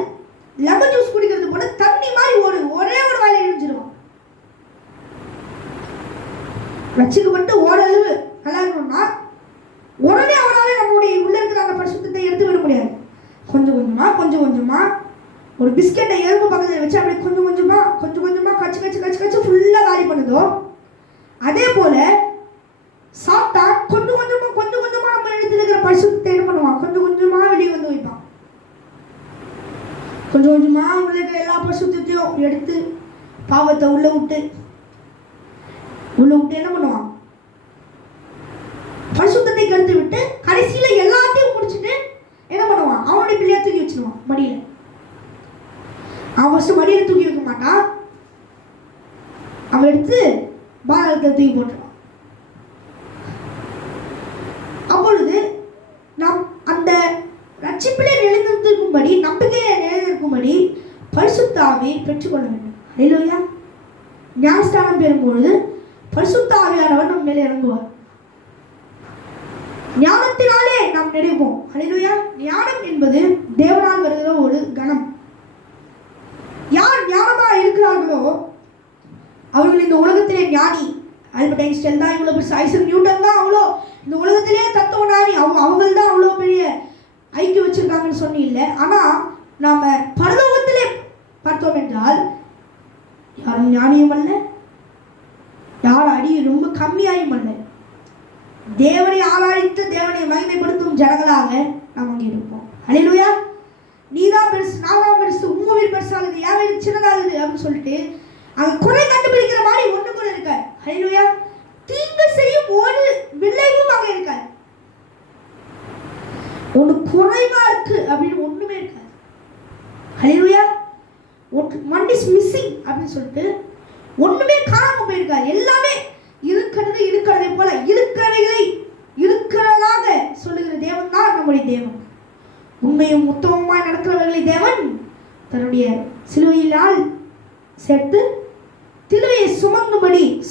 லெமன் ஜூஸ் குடிக்கிறது போல தண்ணி மாதிரி ஒரே ஒரு வாயில இழிஞ்சிருவான். ரட்சிக்கப்பட்டு ஓரளவு நல்லா இருக்கணும்னா உடனே அவனால நம்முடைய உள்ள இருக்கிற அந்த பரிசுத்தத்தை எடுத்து விட முடியாது. கொஞ்சம் கொஞ்சமா ஒரு பிஸ்கெட்டை எறும்பு பக்கத்தில் வச்சு அப்படியே கொஞ்சம் கொஞ்சமா கச்சு ஃபுல்லா காலி பண்ணுதோ, அதே போல சாத்தான் கொஞ்சம் கொஞ்சமா நம்ம இடத்துல இருக்கிற பரிசுத்தத்தை என்ன பண்ணுவான்? கொஞ்சமா வெளியே வந்து வைப்பான். கொஞ்சம் கொஞ்சமா உள்ள இருக்கிற எல்லா பரிசுத்தையும் எடுத்து பாவத்தை உள்ள விட்டு என்ன பண்ணுவான்? பரிசுத்தத்தை கருத்து விட்டு கடைசியில எல்லாத்தையும் முடிச்சுட்டு என்ன பண்ணுவான்? அவனுடைய பிள்ளையா தூக்கி வச்சிருவான் மடியில. அவன் ஃபர்ஸ்ட் மடியில தூக்கி வைக்க மாட்டான், அவன் எடுத்து பாரதத்தை தூக்கி போட்டுருவான். அப்பொழுது நாம் அந்த ரட்சிப்பிலே நிலைநிறுத்திருக்கும்படி, நம்பிக்கையை நிலைநிறுக்கும்படி பரிசுத்த ஆவியை பெற்றுக்கொள்ள வேண்டும். ஹல்லேலூயா. ஞானஸ்தானம் பெறும்பொழுது பரிசுத்த ஆவியானவர் நம் மேலே இறங்குவார். ஞானத்தினாலே நாம் நிறைவோம். ஹல்லேலூயா. ஞானம் என்பது தேவனால் வருகிற ஒரு கணம். யார் ஞானமா இருக்கிறார்களோ அவர்கள் இந்த உலகத்திலே ஞானி. ஆல்பர்ட் ஐன்ஸ்டைன் தான் இவ்வளோ பெரிய, ஐசக் நியூட்டன் தான் அவ்வளோ இந்த உலகத்திலே தத்துவ ஞானி, அவங்க தான் அவ்வளோ பெரிய ஐக்கியம் வச்சிருக்காங்கன்னு சொன்னி இல்லை. ஆனால் நாம் பரலோகத்திலே பார்த்தோம் என்றால் யாரும் ஞானியும் அல்ல, யார் அடி ரொம்ப கம்மியாயும் அல்ல. தேவனை ஆராய்த்து தேவனை மகிமைப்படுத்தும் ஜனங்களாக நாம் அங்கே இருப்போம். ஹல்லேலூயா. நீதான் பெருசு, நான் தான் பெருசு, உங்க வீடு பெருசாகுது, என் வீடு சின்னதாகுது அப்படின்னு சொல்லிட்டு அங்கே குறை கண்டுபிடிக்கிற மாதிரி ஒன்று கூட இருக்காது. ஹல்லேலூயா. தீங்கு செய்யும் ஒரு விளைவும் அங்கே இருக்காது. ஒன்று குறைவா இருக்கு அப்படின்னு ஒண்ணுமே இருக்காது. ஹல்லேலூயா. ஒன் இஸ் மிஸ்ஸிங் அப்படின்னு சொல்லிட்டு ஒண்ணுமே காணாம போயிருக்காது. எல்லாமே இருக்கிறதை போல இருக்கிறவைகளை இருக்கிறதாக சொல்லுகிற தேவன் தான் நம்முடைய தேவன். உண்மையும் உத்தமமாய் நடக்கிறவர்களை தேவன் தன்னுடைய சிலுவையினால் சேர்த்து சிலுவையை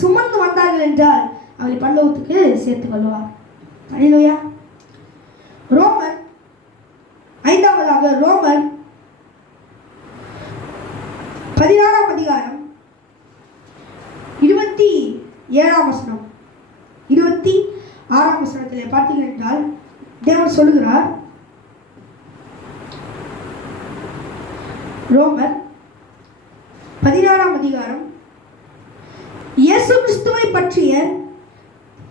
சுமந்து வந்தார்கள் என்றால் அவளை பரலோகத்துக்கு சேர்த்துக் கொள்வார். ஹல்லேலூயா. ரோமர் 5 ரோமர் 16 அதிகாரம் 27 26 வசனத்திலே பார்த்தீர்கள் என்றால் தேவன் சொல்லுகிறார், ரோமர் 16ஆம் அதிகாரம், இயேசு கிறிஸ்துவை பற்றிய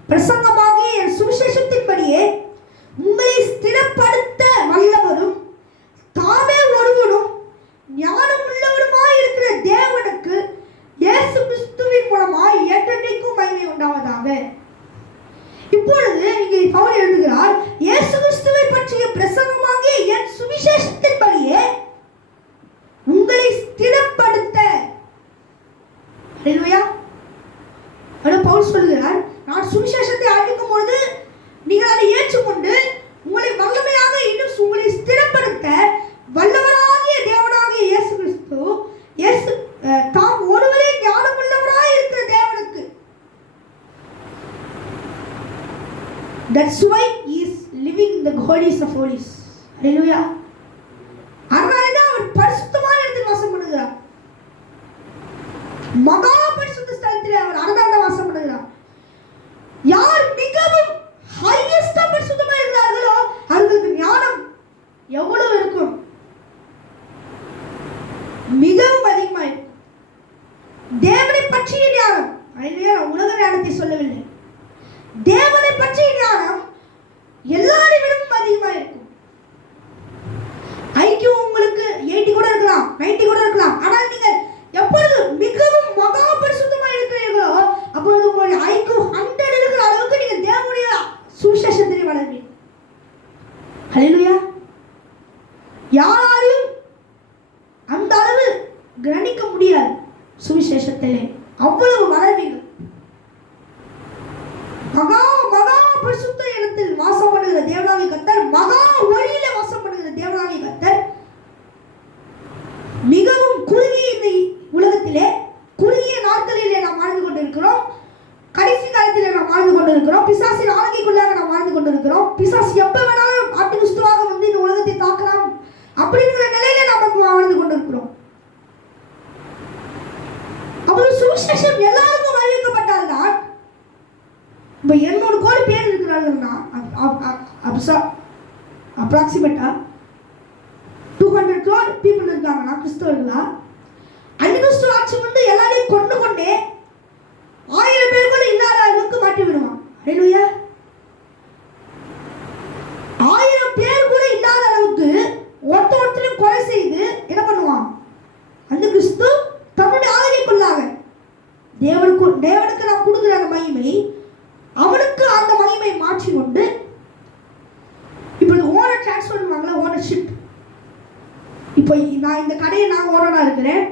பிரசங்கமாகிய என் சுவிசேஷத்தின்படியே உங்களை ஸ்திரப்படுத்த வல்லவரும் தாமே ஒருவனும் ஞானம் உள்ளவருமாய் இருக்கிற தேவனுக்கு இயேசு கிறிஸ்துவின் மூலமாய் என்றென்றைக்கும் மகிமை உண்டாவதாக. இப்பொழுது இங்கே பவுல் எழுதுகிறார், இயேசு கிறிஸ்துவை பற்றிய பிரசங்கமாகிய என் சுவிசேஷத்தின்படியே உங்களை ஸ்திரப்படுத்த. ஹல்லேலூயா. பவுல் சொல்கிறார், நான் சுவிசேஷத்தை அறிவிக்கும் பொழுது நீங்கள் அதை ஏற்றுக்கொண்டு உங்களை வல்லமையாக இன்னும் உங்களை ஸ்திரப்படுத்த வல்லவராகிய தேவனாகிய இயேசு கிறிஸ்து தாம் ஒருவரே ஞானம் உள்ளவராய் இருக்கிற தேவனுக்கு. That's why he is living in the holies of holies. Hallelujah. அதனாலதான் அவர் பரிசுத்தமான இடத்தில் வாசம் பண்ணுகிறார். மகா பரிசுத்த ஸ்தலத்திலே அவர் அனதாண்ட வாசம் பண்ணுகிறார். யார் மிகவும் ஹையஸ்டா பரிசுத்தமா இருக்கிறார்களோ அவர்களுக்கு ஞானம் எவ்வளவு இருக்கும்? மிகவும் அதிகமா இருக்கும். தேவனை பற்றிய ஞானம், உலக ஞானத்தை சொல்லவில்லை, தேவனை பற்றிய ஞானம் எல்லாரை விடவும் அதிகமா இருக்கும். ஐக்கியூ உங்களுக்கு 80 கூட இருக்கலாம், 90 கூட இருக்கலாம். ஆனால் நீங்கள் எப்பொழுது மிகவும் மகா பரிசுத்தமா இருக்கிறீர்களோ அப்பொழுது உங்களுடைய ஐக்கியூ 100 இருக்கிற அளவுக்கு நீங்கள் தேவனுடைய சுவிசேஷத்திலே வளர்வீர்கள். ஹல்லேலூயா. யாராலையும் அந்த அளவு கிரணிக்க முடியாது. சுவிசேஷத்திலே அவ்வளவு வளர்வீர்கள். மகா மகா பரிசுத்த இடத்தில் வாசம் பண்ணுகிற தேவனாகிய கர்த்தர், மகா ஒளியிலே வாசம் பண்ணுகிற தேவனாகிய கர்த்தர் மிகவும் குறுகிய இந்த உலகத்திலே, குறுகிய நாட்களிலே நாம் வாழ்ந்து கொண்டிருக்கிறோம். கடைசி காலத்திலே நாம் வாழ்ந்து கொண்டிருக்கிறோம். பிசாசின் ஆளுகைக்குள்ளாக நாம் வாழ்ந்து கொண்டிருக்கிறோம். பிசாசு எப்ப வேணாலும் ஆட்டுக்குஸ்துவாக வந்து இந்த உலகத்தை தாக்கலாம் அப்படிங்கிற நிலையில நாம் வாழ்ந்து கொண்டிருக்கிறோம். அப்போது சுவிசேஷம் எல்லாருக்கும் அறிவிக்கப்பட்டால்தான், இப்போ 200 கோடி பேர் இருக்கிறார்கள்னா அப்ராக்சிமேட்டா 200 crore people இருக்காங்கன்னா கிறிஸ்தவர்களா, அன்னிகிறிஸ்து ஆட்சி வந்து எல்லாரையும் கொண்டு கொண்டே 1000 பேர் கூட இல்லாத அளவுக்கு மாற்றி விடுவான். ஹல்லேலூயா. 1000 பேர் கூட இல்லாத அளவுக்கு ஒருத்தரையும் கொலை செய்து என்ன பண்ணுவான்? அந்த கிறிஸ்து தன்னுடைய ஆளுகைக்குள்ளாக தேவனுக்கு நாம் கொடுக்கிற அந்த மகிமை, அவனுக்கு அந்த மகிமை மாற்றி கொண்டு, இப்போ ஓனர் டிரான்ஸ்ஃபர் பண்ணுவாங்களா, ஓனர்ஷிப். இப்போ நான் இந்த கடையை நான் ஓனராக இருக்கிறேன்,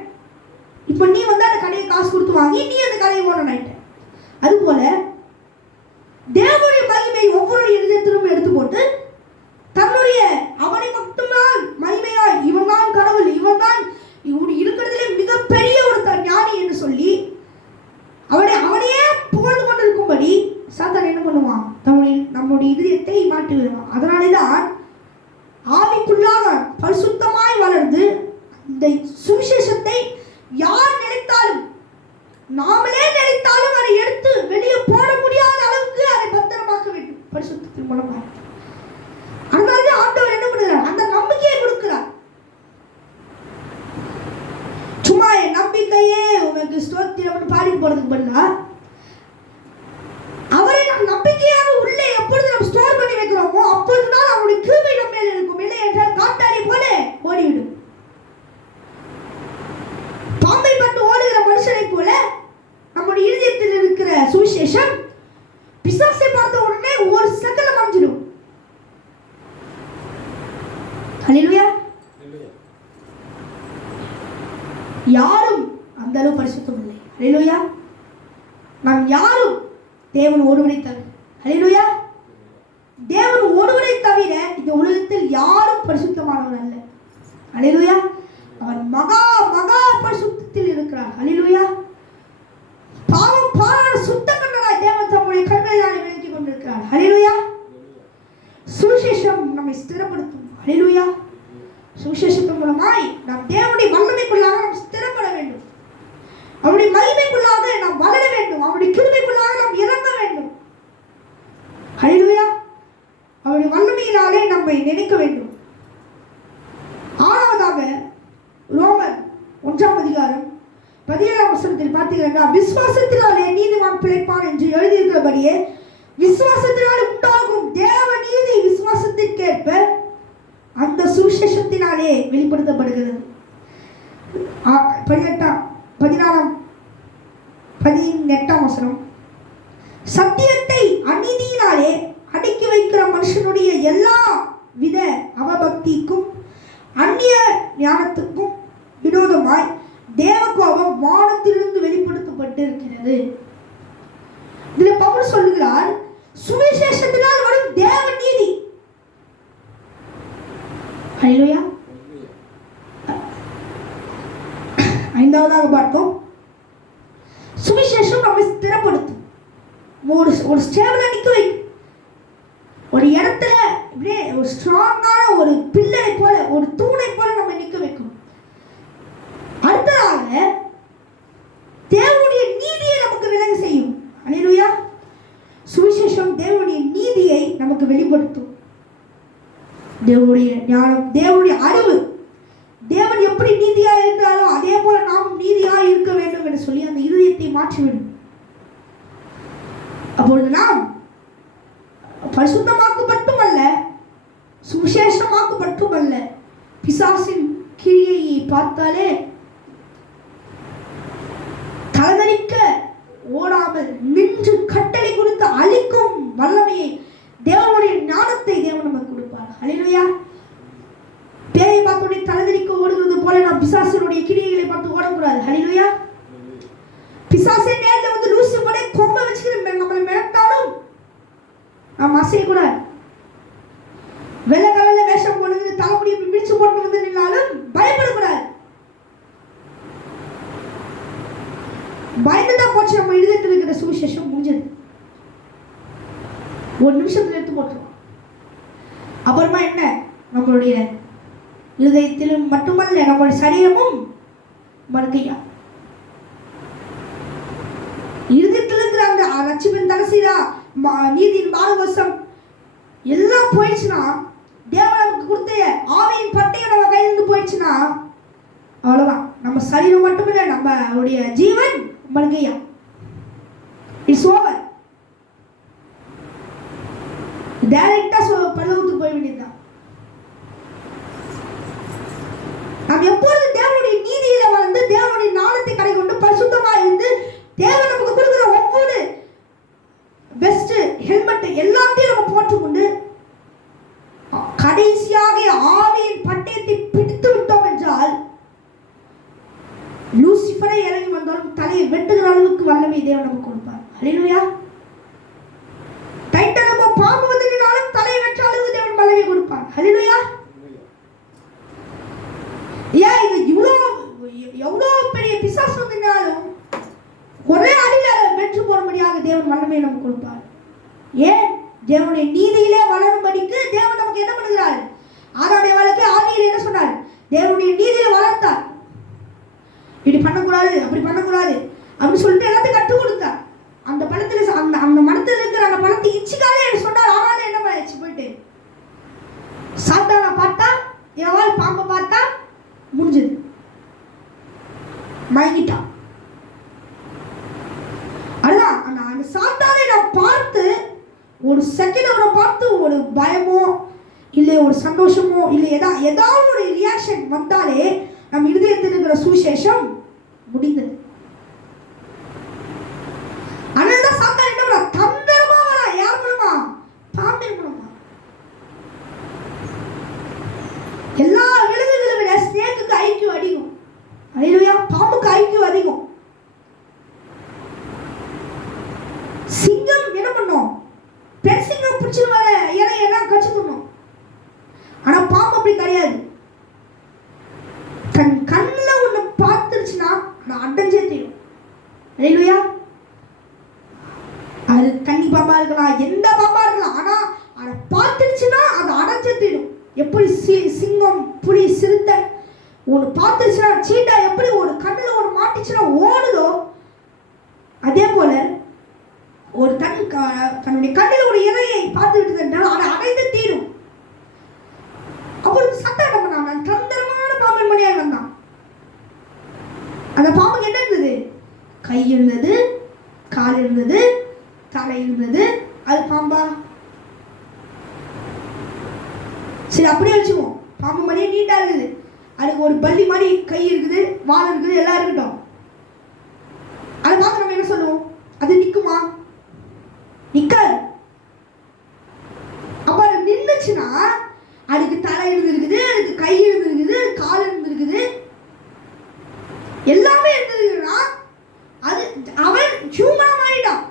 இப்போ நீ வந்து அந்த கடையை காசு கொடுத்து வாங்கி நீ அந்த கடையை ஓனர் ஆயிட்ட. அதுபோல தேவனுடைய மகிமை ஒவ்வொரு இதயத்திலும் எடுத்து போட்டு தன்னுடைய அவனை மட்டும்தான் மகிமையாய், இவன் தான் கடவுள், இவன் தான் இருக்கிறதுலே மிகப்பெரிய ஒரு ஞானி என்று சொல்லி அவனையே புகழ்ந்து கொண்டிருக்கும்படி சாத்தான் என்ன பண்ணுவான்? நம்முடைய இதயத்தை மாற்றி விடுவான். அதனாலேதான் ஆவிக்குள்ளாக பரிசுத்தமாய் வளர்ந்து இந்த சுவிசேஷத்தை யார் நினைத்தாலும், நாமளே நினைத்தாலும் அதை எடுத்து வெளியே போட முடியாத அளவுக்கு அதை பத்திரமாக்க வேண்டும் பரிசுத்தத்தின் மூலமாக. அதனால ஆண்டவர் என்ன பண்ணுகிறார்? அந்த நம்பிக்கையை கொடுக்கிறார். சும்மா என் நம்பிக்கையே உனக்கு ஸ்தோத்திரம் பாடி போறதுக்கு பதிலா அவரை நம் நம்பிக்கையாக உள்ளே எப்பொழுது நாம் ஸ்டோர் பண்ணி வைக்கிறோமோ அப்பொழுதுதான் அவருடைய கிருபை நம்ம மேல் இருக்கும். இல்லை என்றால் காட்டாரி போல ஓடிவிடும். பாம்பை பட்டு ஓடுகிற மனுஷனை போல நம்முடைய இதயத்தில் இருக்கிற சுவிசேஷம் பிசாசை பார்த்த உடனே ஒரு செகண்ட்ல மறைஞ்சிடும். ஹல்லேலூயா. யாரும் அந்த அளவு பரிசுத்தம் இல்லை. ஹல்லேலூயா. நாம் யாரும் தேவன் ஒருவரை தவிர, ஹல்லேலூயா, தேவன் ஒருவரை தவிர இந்த உலகத்தில் யாரும் பரிசுத்தமானவர் அல்ல. ஹல்லேலூயா. அவன் மகா மகா பரிசுத்தத்தில் இருக்கிறார். ஹல்லேலூயா. பாவம் பாராத சுத்த கண்ணனாய் தேவன் தம்முடைய கண்களால் விளக்கி கொண்டிருக்கிறார். ஹல்லேலூயா. சுவிசேஷம் நம்மை ஸ்திரப்படுத்தும். ஹல்லேலூயா. சுவிசேஷத்தின் மூலமாய் நாம் தேவனுடைய வல்லமைக்குள்ளாக நாம் ஸ்திரப்பட வேண்டும். அவருடைய மகிமைக்குள்ளாக நாம் வளர வேண்டும். அவருடைய கிருபைக்குள்ளாக நாம் இறங்க வேண்டும். ஹல்லேலூயா. நீதியினாலே நம்மை நினைக்க வேண்டும். ஆறாவதாக ரோமர் 1:17 பார்த்தீங்கன்னா, விசுவாசத்தினாலே நீதிமான் பிழைப்பான் என்று எழுதியிருக்கிறபடியே விசுவாசத்தினால் உண்டாகும் தேவ நீதி விசுவாசத்திற்கேற்ப அந்த சுவிசேஷத்தினாலே வெளிப்படுத்தப்படுகிறது. 18 சத்தியத்தை அநீதியினாலே அடக்கி வைக்கிற மனுஷனுடைய எல்லா வித அவபக்திக்கும் அந்நிய ஞானத்துக்கும் விரோதமாய் தேவ கோபம் வானத்திலிருந்து வெளிப்படுத்தப்பட்டிருக்கிறது. இதில் பவுல் சொல்லுகிறார், சுவிசேஷத்தினால் வரும் தேவ நீதி. ஹல்லேலூயா. ஐந்தாவதாக பார்த்தோம், சுவிசேஷம் நம்மை ஸ்திரப்படுத்தும். ஒரு ஸ்டேபிளா நிக்க வைக்கும். ஒரு இடத்துல இப்படியே ஒரு ஸ்ட்ராங்கான ஒரு பில்லரை போல, ஒரு தூணை போல நம்ம நிக்க வைக்கும். அடுத்ததாக தேவனுடைய நீதியை நமக்கு விளங்க செய்யும். ஹல்லேலூயா. சுவிசேஷம் தேவனுடைய நீதியை நமக்கு வெளிப்படுத்தும். தேவனுடைய ஞானம், தேவனுடைய அறிவு, தேவன் எப்படி நீதியா இருக்கிறாரோ அதே போல நாம் நீதியா இருக்க வேண்டும் என்று சொல்லி அந்த இருதயத்தை மாற்றிவிடும். அப்பொழுது நாம் பரிசுத்தமாக்கப்பட்டும் சுவிசேஷமாக்கப்பட்டும் அல்ல, பிசாசின் கிரியையை பார்த்தாலே கலதரிக்க ஓடாமல் நின்று கட்டளை கொடுத்து அழிக்கும் வல்லமையை, தேவனுடைய ஞானத்தை தேவன் நமக்கு கொடுப்பார். ஹல்லேலூயா. பேயை பார்த்தோடனே தலதரிக்க ஓடுகிறது போல நாம் பிசாசினுடைய கிரியைகளை பார்த்து ஓடக்கூடாது. ஹல்லேலூயா. பிசாசே நேர்ல வந்து லூசிபரை கொம்ப வச்சுக்கிட்டு நம்மளை மிரட்டாலும் நாம் அசையக்கூடாது. வெள்ளை கலர்ல வேஷம் போடுறது, தலைமுடி பிடிச்சு போட்டு வந்து நின்னாலும் பயப்படக்கூடாது. பயந்துட்டா போச்சு, நம்ம இருதயத்தில் இருக்கிற சுவிசேஷம் முடிஞ்சது. ஒரு நிமிஷத்துல எடுத்து போட்டுருவோம். அப்புறமா என்ன, நம்மளுடைய இருதயத்திலும் மட்டுமல்ல நம்மளுடைய சரீரமும் மறுக்கையா. இருதயத்தில் இருக்கிற அந்த ரட்சிப்பின் தலசீரா நீதியின் மார்வசம் எல்லாம் போயிடுச்சுன்னா, தேவன் நமக்கு கொடுத்த ஆவியின் பட்டயம் நம்ம கையிலிருந்து போயிடுச்சுன்னா அவ்வளவுதான். நம்ம சரீரம் மட்டுமில்லை, நம்மளுடைய ஜீவன் மறுக்கையா. It's over. டைரக்டா பரலோகத்துக்கு போய் வேண்டியதுதான். நாம் எப்பொழுது தேவனுடைய நீதியில வளர்ந்து தேவனுடைய ஞானத்தை கடை கொண்டு பரிசுத்தமா இருந்து தேவன் நமக்கு கொடுக்கிற ஒவ்வொரு பெஸ்ட் ஹெல்மெட் எல்லாத்தையும் நம்ம போட்டுக்கொண்டு கடைசியாக ஆவியின் பட்டயத்தை பிடித்து விட்டோம் என்றால் லூசிபரை இறங்கி வந்தாலும் தலையை வெட்டுகிற அளவுக்கு வல்லமை தேவன் நமக்கு கொடுப்பார். ஹல்லேலூயா. டைட்டனமோ பாம்பு வந்து நின்னாலும் தலையை வெற்ற அளவுக்கு தேவன் வல்லமை கொடுப்பார். ஹல்லேலூயா. ஏன் இது எவ்வளவு பெரிய பிசாசு வந்தாலும் ஒரே அடியில வென்று போடும்படியாக தேவன் வல்லமையை நமக்கு கொடுப்பார். ஏன்? தேவனுடைய நீதியிலே வளரும்படிக்கு தேவன் நமக்கு என்ன பண்ணுகிறார்? ஆறாடைய வாழ்க்கை ஆதியில் என்ன சொன்னார்? தேவனுடைய நீதியில வளர்த்தார். இப்படி பண்ணக்கூடாது, அப்படி பண்ணக்கூடாது அப்படின்னு சொல்லிட்டு எல்லாத்தையும் கற்றுக் கொடுத்தார். அந்த பழத்துல அந்த மரத்தில் இருக்கிற அந்த பழத்தை இச்சிக்காலே சொன்னார். ஆனாலும் என்ன ஆயிடுச்சு, போயிட்டு சாத்தானை பார்த்தா, எவால் பாம்பை பார்த்தா முடிஞ்சது, மயங்கிட்டான். அதுதான் அந்த சாத்தானை நான் பார்த்து ஒரு செகண்ட் அவனை பார்த்து ஒரு பயமோ இல்லை ஒரு சந்தோஷமோ இல்லை ஏதாவது ஒரு ரியாக்ஷன் வந்தாலே நம் இருதயத்தில் இருக்கிற சுவிசேஷம் முடிந்தது. அதனால்தான் சாத்தான் என்ன பண்ணா, தந்திரமா வரா. யார் மூலமா? பாம்பின் மூலமா. எல்லா விலங்குகளை விட ஸ்னேக்குக்கு ஐக்கியம் அதிகம். ஹல்லேலூயா. பாம்புக்கு ஐக்கியம் அதிகம். சிங்கம் என்ன பண்ணும்? பெண் சிங்கம் பிடிச்சிட்டு வர இறையெல்லாம் கடிச்சுக்கணும். ஆனா பாம்பு அப்படி கிடையாது. தன் கண்ணுல ஒண்ணு பார்த்துருச்சுன்னா அடைஞ்சே தெரியும். ஹல்லேலூயா. அது தண்ணி பாம்பா இருக்கலாம், எந்த பாம்பா இருக்கலாம், ஆனா அதை பார்த்துருச்சுன்னா அது அடைஞ்சே தெரியும். எப்படி சிங்கம், புலி, சிறுத்தை ஒன்று பார்த்துருச்சுன்னா, சீட்டா எப்படி ஒரு கண்ணில் ஒன்று மாட்டிச்சுன்னா ஓடுதோ, அதே போல ஒரு தன்னுடைய கண்ணில் ஒரு இறையை பார்த்துக்கிட்டு அதை அடைந்து தீரும். அப்பொழுது சத்தம் என்ன பண்ணான்? தந்திரமான பாம்பின் மணியாய் வந்தான். அந்த பாம்புக்கு என்ன இருந்தது? கை இருந்தது, கால் இருந்தது, தலை இருந்தது. அது பாம்பா? சரி, அப்படியே வச்சுக்குவோம். பாம்பு மாதிரியே நீட்டா இருக்குது. அதுக்கு ஒரு பள்ளி மாதிரி கை இருக்குது, வால் இருக்குது, எல்லாம் இருக்கட்டும். அதை பார்த்து நம்ம என்ன சொல்லுவோம்? அது நிற்குமா? நிற்காது. அப்ப அது நின்றுச்சுன்னா அதுக்கு தலை இருந்திருக்குது, அதுக்கு கை இருந்திருக்குது, அதுக்கு கால் இருந்திருக்குது, எல்லாமே இருந்திருக்குன்னா அது அவன் ஹியூமனா மாறிட்டான்.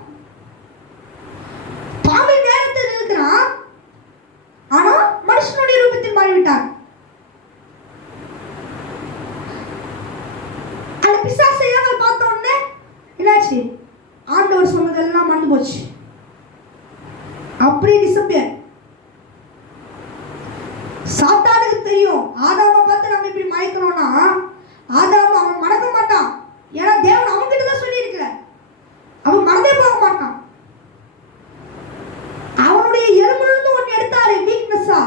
பாம்பின் நேரத்தில் இருக்கிறான், ஆனா மனுஷனுடைய ரூபத்தில் மாறிவிட்டான். அந்த பிசாசை அவன் பார்த்த உடனே என்னாச்சு? ஆண்டவர் சொன்னதெல்லாம் மறந்து போச்சு. அப்படியே டிசப்பியர். சாத்தானுக்கு தெரியும் ஆதாமை பார்த்து நம்ம இப்படி மயக்கணும்னா ஆதாம் அவன் மறக்க மாட்டான். ஏன்னா தேவன் அவன்கிட்ட தான் சொல்லி இருக்கிற. அவன் மறந்தே போக மாட்டான். அவனுடைய எலும்பிலிருந்து ஒன்னு எடுத்தாரு, வீக்னஸா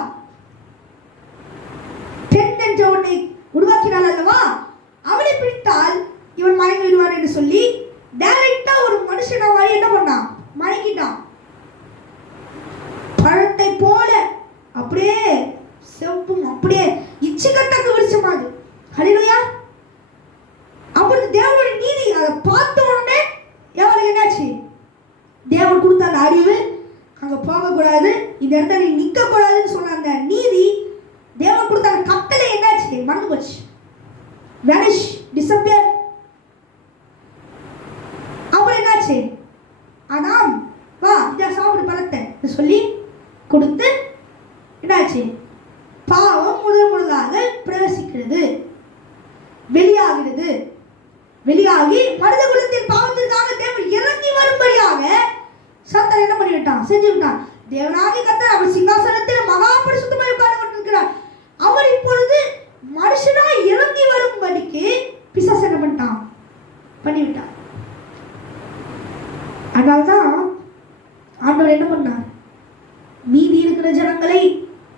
பெண் என்ற ஒன்னை உருவாக்கினாள் அல்லவா, அவளை பிடித்தால் இவன் மயங்கி விடுவான் என்று சொல்லி டைரக்டா ஒரு மனுஷனை மாதிரி என்ன பண்ணான்? மயங்கிட்டான். பழத்தை போல அப்படியே செப்பும் அப்படியே இச்சிக்கட்டக்கு விரிச்சமாது. ஹல்லேலூயா. அப்பொழுது தேவனுடைய நீதி அதை பார்த்த உடனே எவனுக்கு என்னாச்சு? தேவன் கொடுத்த அந்த அறிவு, அங்க போகக்கூடாது, இந்த இடத்துல நீ நிற்க கூடாதுன்னு சொன்ன அந்த நீதி, தேவன் கொடுத்த அந்த கட்டளை என்னாச்சு? மறந்து போச்சு. Vanish, disappear. அப்புறம் என்னாச்சு? ஆதாம் வா இதை சாப்பிடு பழத்தை சொல்லி கொடுத்து என்னாச்சு? பாவம் முதலாக பிரவேசிக்கிறது, வெளியாகிறது. வெளியாகி மனித குலத்தின் பாவத்திற்காக தேவன் இறங்கி வரும்படியாக சாத்தான் என்ன பண்ணிவிட்டான்? செஞ்சு விட்டான். தேவனாகிய கர்த்தர் அவர் சிங்காசனத்தில் மகா பரிசுத்தமாய் உட்கார்ந்து கொண்டிருக்கிறார். அவர் இப்பொழுது மனுஷனாய் இறங்கி வரும்படிக்கு பிசாசு என்ன பண்ணிட்டான்? பண்ணிவிட்டான். அதனால்தான் ஆண்டவர் என்ன பண்ணார்? மீதி இருக்கிற ஜனங்களை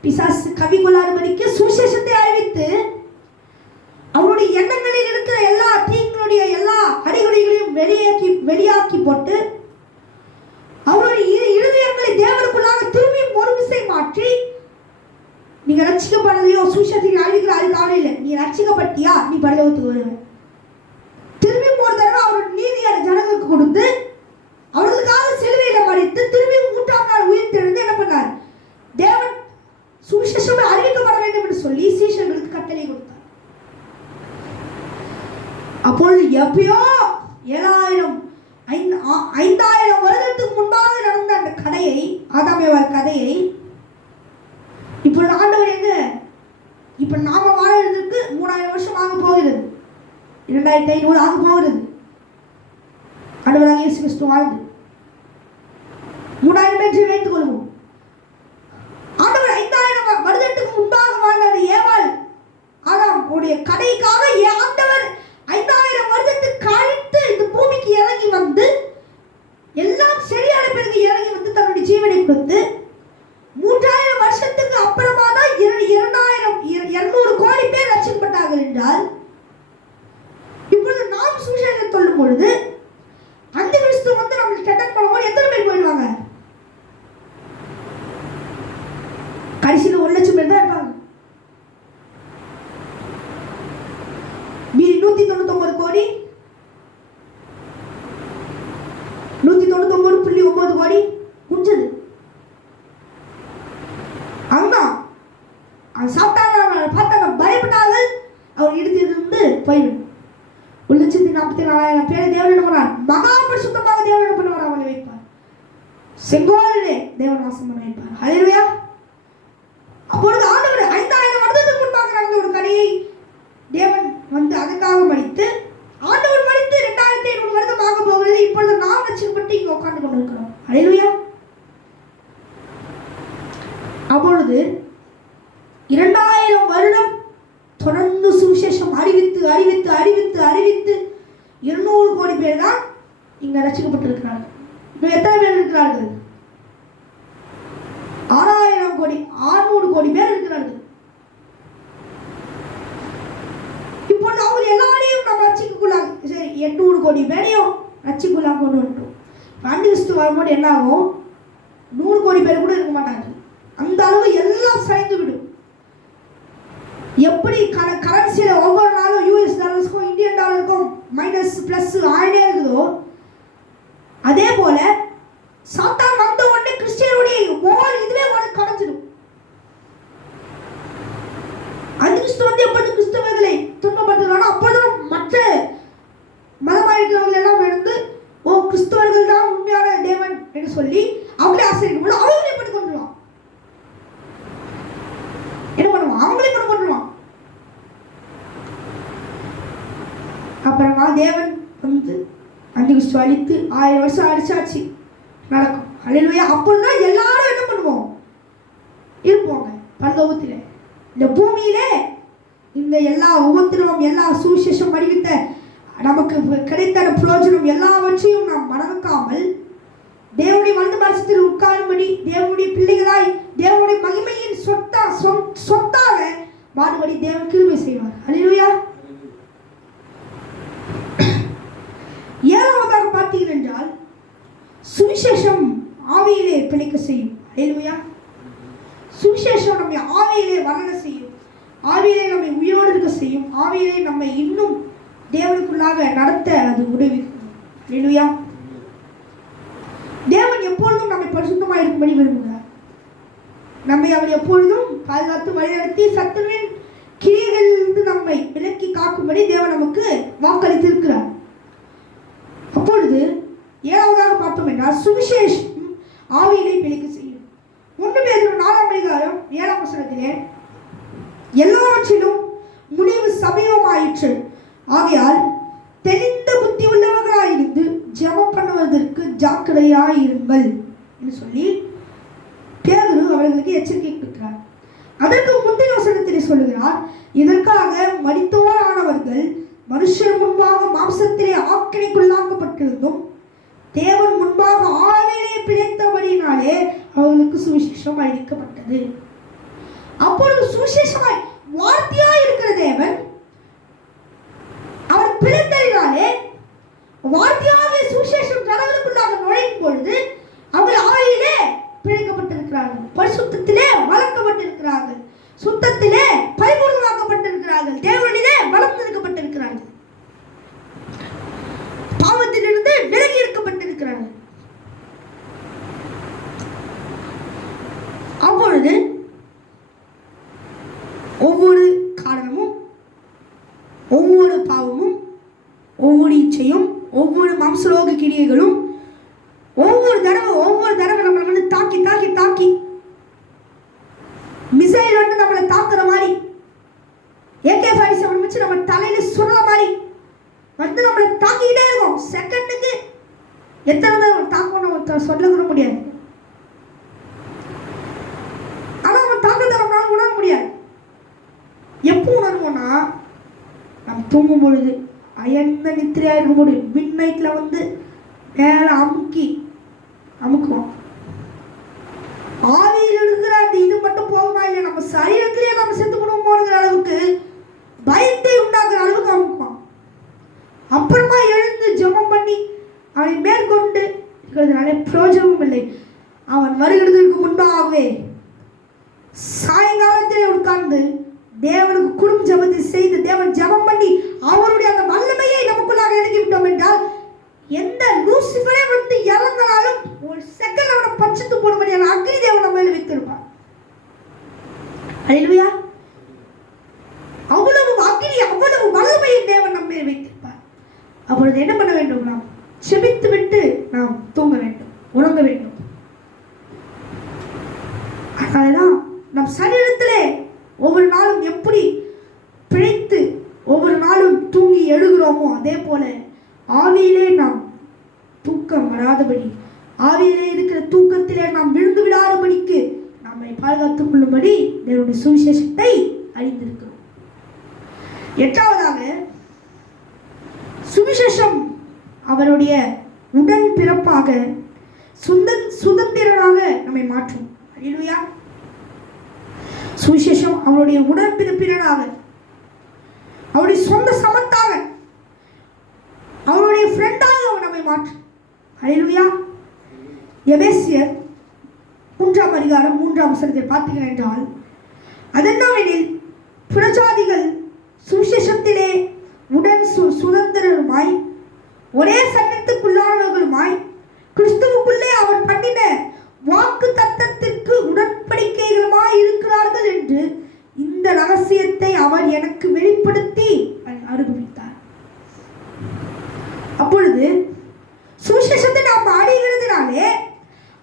பிசாசு கவி கொள்ளாதபடிக்கு சுவிசேஷத்தை அறிவித்து அவருடைய எண்ணங்களில் இருக்கிற எல்லா தீங்களுடைய எல்லா அடிகுடிகளையும் வெளியாக்கி போட்டு அவருடைய இருதயங்களை தேவனுக்குள்ளாக திரும்பி ஒரு விசை மாற்றி, நீங்க ரட்சிக்கப்படலையோ சுவிசேஷத்தை அறிவிக்கிற அதுக்கு ஆளே இல்லை, நீ ரட்சிக்கப்பட்டியா நீ பரலோகத்துக்கு வருவ. திரும்பி ஒரு தடவை அவருடைய நீதியான ஜனங்களுக்கு கொடுத்து அவர்களுக்காக சிலுவையில மறித்து திரும்பி 3ஆம் நாள் உயிர் தெழுந்து என்ன பண்ணார்? தேவன் சுவிசேஷம் அறிவிக்கப்பட வேண்டும் என்று சொல்லி சீஷர்களுக்கு கட்டளை கொடுத்தார். அப்பொழுது எப்பயோ 5000 வருடத்துக்கு முன்பாக நடந்த அந்த கதையை, ஆதாமேவாள் கதையை இப்பொழுது ஆண்டவர் எங்க? இப்ப நாம வாழ்றதுக்கு 3000 வருஷம் ஆக போகிறது, 2500 ஆக போகிறது. ஆண்டவராகிய இயேசு கிறிஸ்து வாழ்ந்து 3000 என்று வைத்துக் கொள்வோம். ஆண்டவர் 5000 வருடத்துக்கு முன்பாக வாழ்ந்த அந்த ஏவாள் ஆதாம் உடைய கதைக்காக ஆண்டவர் 5000 வருடத்துக்கு கழித்து இந்த பூமிக்கு இறங்கி வந்து எல்லாம் சரியான பிறகு இறங்கி வந்து தன்னுடைய ஜீவனை கொடுத்து 3000 வருஷத்துக்கு அப்புறமா தான் 200 கோடி பேர் ரட்சிக்கப்பட்டார்கள் என்றால், இப்பொழுது நாம் சுவிசேஷத்தை சொல்லும் பொழுது அந்த கிறிஸ்து வந்து நம்ம அட்டெண்ட் பண்ணும்போது எத்தனை பேர் போயிடுவாங்க? கடைசியில் 1,00,000 பேர் தான் இருப்பாங்க. மீதி 199 கோடி 199.9 கோடி குஞ்சது. அங்கதான் சாப்பிட்டாங்க, பார்த்தாங்க, பயப்பட்டார்கள். அவர் இருந்து போயிடும். 1,44,000 பேரை தேவன் என்ன பண்ணார்? மகா பரிசுத்தமாக தேவன் என்ன பண்ணுவார்? அவளை வைப்பார். செங்கோலிலே தேவன் வாசம் பண்ண வைப்பார். ஹல்லேலூயா. அப்பொழுது ஆண்டவர் 5000 வருடத்துக்கு முன்பாக நடந்த ஒரு கதையை தேவன் வந்து அதுக்காக மடித்து, ஆண்டவர் மடித்து 2500 வருடம் ஆக போகிறது. இப்பொழுது நாம் ரட்சிக்கப்பட்டு இங்கே உட்கார்ந்து கொண்டிருக்கிறோம். ஹல்லேலூயா. அப்பொழுது 2000 வருடம் தொடர்ந்து சுவிசேஷம் அறிவித்து அறிவித்து அறிவித்து அறிவித்து 200 கோடி பேர் தான் இங்க ரட்சிக்கப்பட்டிருக்கிறார்கள். இப்ப எத்தனை பேர் இருக்கிறார்கள்? 6000 கோடி 600 கோடி பேர் இருக்கிறார்கள். 800 கோடி பேரையும் ரட்சிக்குள்ளாக கொண்டு வந்துட்டோம். ஆண்டிகிறிஸ்து வரும்போது என்ன ஆகும்? 100 கோடி பேர் கூட இருக்க மாட்டாங்க. அந்த அளவு எல்லாம் சாய்ந்து விடும். எப்படி கரன்சியில ஒவ்வொரு நாளும் யூஎஸ் டாலர்ஸ்க்கும் இந்தியன் டாலருக்கும் மைனஸ் பிளஸ் ஆயிட்டே இருக்குதோ, அதே போல சாத்தான் வந்த உடனே கிறிஸ்டியனுடைய இதுவே கடைஞ்சிடும். அந்திகிறிஸ்து வந்து எப்பொழுது கிறிஸ்தவர்களை துன்பப்படுத்துகிறானோ அப்பொழுது மற்ற மதமாயிருக்கிறவர்கள் எல்லாம் எழுந்து கிறிஸ்தவர்கள் தான் உண்மையான தேவன் என்று சொல்லி அவங்களே ஆசிரியர் போது அவங்களே பண்ணி கொண்டுருவான். என்ன பண்ணுவான்? அவங்களே பண்ண கொண்டுருவான். அப்புறமா தேவன் வந்து அந்திகிறிஸ்து அழித்து 1000 வருஷம் அடிச்சாச்சு நடக்கும். அல்லேலூயா. அப்பொழுதுதான் எல்லாரும் என்ன பண்ணுவோம்? இருப்போங்க பரலோகத்திலே. இந்த பூமியிலே இந்த எல்லா உபத்திரவம், எல்லா சுவிசேஷம் அறிவித்த நமக்கு கிடைத்த பிரயோஜனம் எல்லாவற்றையும் நாம் மறக்காமல் தேவனுடைய வலது பாரசத்தில் உட்காரும்படி தேவனுடைய பிள்ளைகளாய் தேவனுடைய மகிமையின் சொத்தாக மாறுபடி தேவன் கிருபை செய்வார். அல்லேலூயா. 7வதாக பார்த்தீர்கள் என்றால் சுவிசேஷம் ஆவியிலே பிழைக்க செய்யும். அல்லேலூயா. சுவிசேஷம் நம்மை ஆவியிலே வளர செய்யும், ஆவியிலே நம்மை உயிரோடு இருக்க செய்யும், ஆவியிலே நம்மை இன்னும் தேவனுக்குள்ளாக நடத்த அது உதவிக்கும். அல்லேலூயா. தேவன் எப்பொழுதும் நம்மை பரிசுத்தமாக இருக்கும்படி விரும்புகிறார். நம்மை அவர் எப்பொழுதும் பாதுகாத்து வழிநடத்தி சத்துருவின் கிரியைகளிலிருந்து நம்மை விலக்கி காக்கும்படி தேவன் நமக்கு வாக்களித்திருக்கிறார். அப்பொழுது 7வதாக பார்த்தோம் என்றால் சுவிசேஷம் ஆவியிலே பிழைக்க செய்யும். 1 பேதுரு 4ஆம் அதிகாரம் 7ஆம் வசனத்திலே எல்லாவற்றிலும் முடிவு சமீபமாயிற்று, ஆகையால் தெளிந்த புத்தி உள்ளவர்களாயிருந்து ஜெபம் பண்ணுவதற்கு ஜாக்கிரதையாயிருங்கள் என்று சொல்லி பேதுரு அவர்களுக்கு எச்சரிக்கை கொடுக்கிறார். அதற்கு முந்தைய வசனத்திலே சொல்லுகிறார், இதற்காக மரித்தோரானவர்கள் மனுஷர் முன்பாக மாம்சத்திலே ஆக்கினைக்குள்ளாக்கப்பட்டிருந்தும் தேவன் முன்பாக ஆவியிலே பிழைத்தபடியினாலே அவர்களுக்கு சுவிசேஷம் அறிவிக்கப்பட்டது. அப்பொழுது சுவிசேஷமாய் வார்த்தையாய் இருக்கிற தேவன் அவர் பிழைத்ததினாலே வார்த்தையாகிய சுவிசேஷம் கடவுளுக்குள்ளாக நுழையும் பொழுது அவர்கள் ஆவியிலே பிழைக்கப்பட்டிருக்கிறார்கள், பரிசுத்தத்திலே வளர்க்கப்பட்டிருக்கிறார்கள், சுத்தத்திலே பரிபூர்ணமாக்கப்பட்டிருக்கிறார்கள், தேவனிலே வளர்ந்திருக்கப்பட்டிருக்கிறார்கள், பாவத்திலிருந்து விலகி இருக்கப்பட்டிருக்கிறார்கள். அப்பொழுது ஒவ்வொரு காரணமும், ஒவ்வொரு பாவமும், ஒவ்வொரு இச்சையும், ஒவ்வொரு மாம்சலோக கிரியைகளும் ஒவ்வொரு தடவை நம்மளை வந்து தாக்கி தாக்கி தாக்கி மிசைல் வந்து நம்மளை தாக்குற மாதிரி, AK-47 வச்சு நம்ம தலையில சுடுற மாதிரி வந்து நம்மளை தாக்கிக்கிட்டே இருக்கும். செகண்டுக்கு எத்தனை தடவை தாக்கும் நம்ம சொல்ல கூட முடியாது. ஆனா நம்ம தாக்கத்தை நம்மளால உணர முடியாது. எப்போ உணர்வோம்னா நம்ம தூங்கும் பொழுது, அயர்ந்த நித்திரையா இருக்கும் பொழுது, மிட் நைட்ல வந்து மேல அமுக்குவோம். ஆவியில் இருக்கிற அந்த இது மட்டும் போகுமா இல்லை, நம்ம சரீரத்திலேயே நம்ம செத்து போடுவோங்கிற அளவுக்கு பயத்தை உண்டாக்குற அளவுக்கு அமுக்குவான். அப்புறமா எழுந்து ஜெபம் பண்ணி அவனை மேற்கொண்டு இருக்கிறதுனால பிரயோஜனமும் இல்லை. அவன் வருகிறதுக்கு முன்பாகவே சாயங்காலத்திலே உட்கார்ந்து தேவனுக்கு குடும்ப ஜெபத்தை செய்து தேவன் ஜெபம் பண்ணி அவருடைய அந்த வல்லமையை நமக்குள்ளாக இறக்கி விட்டோம் என்றால் எந்த லூசிஃபரே வந்து இறங்கினாலும் ஒரு செகண்ட் அவனை பச்சத்து போடும்படியான அக்னி தேவன் நம்ம மேல வைத்திருப்பார். அல்லேலூயா. அவ்வளவு அக்னி, அவ்வளவு வல்லமையை தேவன் நம்ம மேல் வைத்திருப்பார். அப்பொழுது என்ன பண்ண வேண்டும்? நாம் செபித்து விட்டு நாம் தூங்க வேண்டும், உறங்க வேண்டும். அதனாலதான் நம் சரீரத்திலே ஒவ்வொரு நாளும் எப்படி பிழைத்து ஒவ்வொரு நாளும் தூங்கி எழுகிறோமோ அதே போல ஆவியிலே நாம் தூக்கம் வராதபடி, ஆவியிலே இருக்கிற தூக்கத்திலே நாம் விழுந்து விடாதபடிக்கு நம்மை பாதுகாத்துக் கொள்ளும்படி தேவனுடைய சுவிசேஷத்தை அறிந்திருக்கிறோம். 8வதாக சுவிசேஷம் அவருடைய உடன் பிறப்பாக சுதந்திரனாக நம்மை மாற்றும். அல்லேலூயா. சுவிசேஷம் அவருடைய உடன் பிறப்பினராக, அவருடைய சொந்த சமத்தாக அவருடைய ஃப்ரெண்டாக அவர் நம்மை மாற்றும். ஹல்லேலூயா. எபேசியர் 3ஆம் அதிகாரம் 3ஆம் வசனத்தை பார்த்தீர்கள் என்றால், அதென்னவெனில் புறஜாதிகள் சுவிசேஷத்திலே உடன் சுதந்திரருமாய் ஒரே சட்டத்துக்குள்ளானவர்களுமாய் கிறிஸ்துவுக்குள்ளே அவர் பண்ணின வாக்கு தத்தத்திற்கு உடன்படிக்கைகளுமாய் இருக்கிறார்கள் என்று இந்த ரகசியத்தை அவர் எனக்கு வெளிப்படுத்தி அனுபவித்தார். அப்பொழுது சுவிசேஷத்தை நாம் அடைகிறதுனாலே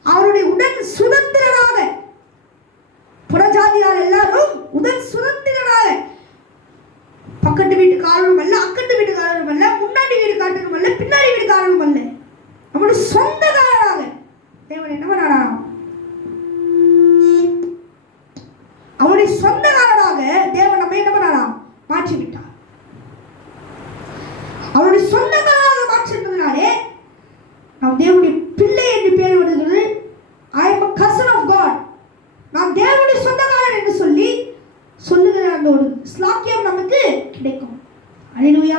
அவருடைய உடன் சுதந்திரராக, புறஜாதியார் எல்லாரும் உடன் சுதந்திரராக, பக்கத்து வீட்டுக்காரரும் அல்ல, அக்கத்து வீட்டுக்காரரும் அல்ல, முன்னாடி வீட்டுக்காரரும் அல்ல, பின்னாடி வீட்டுக்காரரும் அல்ல, நம்முடைய சொந்தக்காரராக தேவன் என்ன பண்ணாராம்? அவருடைய சொந்தக்காரராக தேவன் நம்ம என்ன பண்ணாராம்? மாற்றி விட்டார். அவருடைய சொந்தக்காரராக மாற்றிருந்ததுனாலே நாம் தேவனுடைய பிள்ளை என்று பெயர் வருகிறது. I am a cousin of God. நாம் தேவனுடைய சொந்தக்காரர் என்று சொல்லி சொல்லுகிற அந்த ஒரு ஸ்லாக்கியம் நமக்கு கிடைக்கும். ஹல்லேலூயா.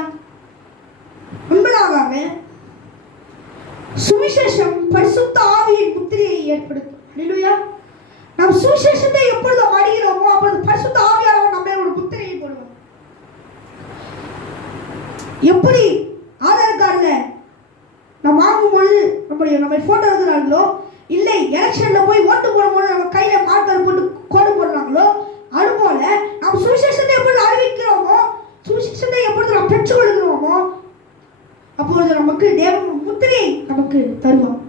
ஒன்பதாவதாக சுவிசேஷம் பரிசுத்த ஆவியின் முத்திரையை ஏற்படுத்தும். ஹல்லேலூயா. நாம் சுவிசேஷத்தை எப்பொழுது அடைகிறோமோ அப்பொழுது பரிசுத்த ஆவியானவர் நம்ம ஒரு முத்திரையை போடுவார். எப்படி ஆதார் கார்டுல நம்ம வாங்கும்பொழுது நம்ம போட்டோ எடுக்கிறாங்களோ, இல்லை எலெக்ஷன்ல போய் ஓட்டு போடும்போது நம்ம கையில மார்க்கர் போட்டு கோடு போடுறாங்களோ, அதுபோல நாம் சுவிசேஷத்தை எப்பொழுது அறிவிக்கிறோமோ, சுவிசேஷத்தை எப்பொழுது நாம் பெற்றுக்கொள்கிறோமோ அப்பொழுது நமக்கு தேவன் முத்திரையை நமக்கு தருவார்.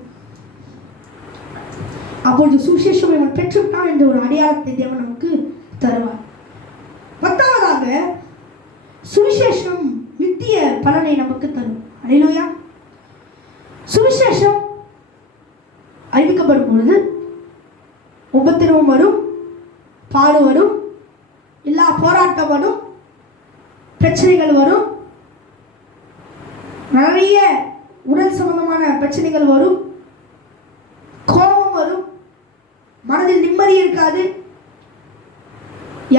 அப்பொழுது சுவிசேஷம் இவன் பெற்றுவிட்டான் என்ற ஒரு அடையாளத்தை தேவன் நமக்கு தருவார். பத்தாவதாக சுவிசேஷம் நித்திய பலனை நமக்கு தரும். ஹல்லேலூயா. சுவிசேஷம் அறிவிக்கப்படும் பொழுது உபத்திரவம் வரும், பாடு வரும், எல்லா போராட்டம் வரும், பிரச்சனைகள் வரும், நிறைய உடல் சம்பந்தமான பிரச்சனைகள் வரும், கோபம் வரும், மனதில் நிம்மதி இருக்காது,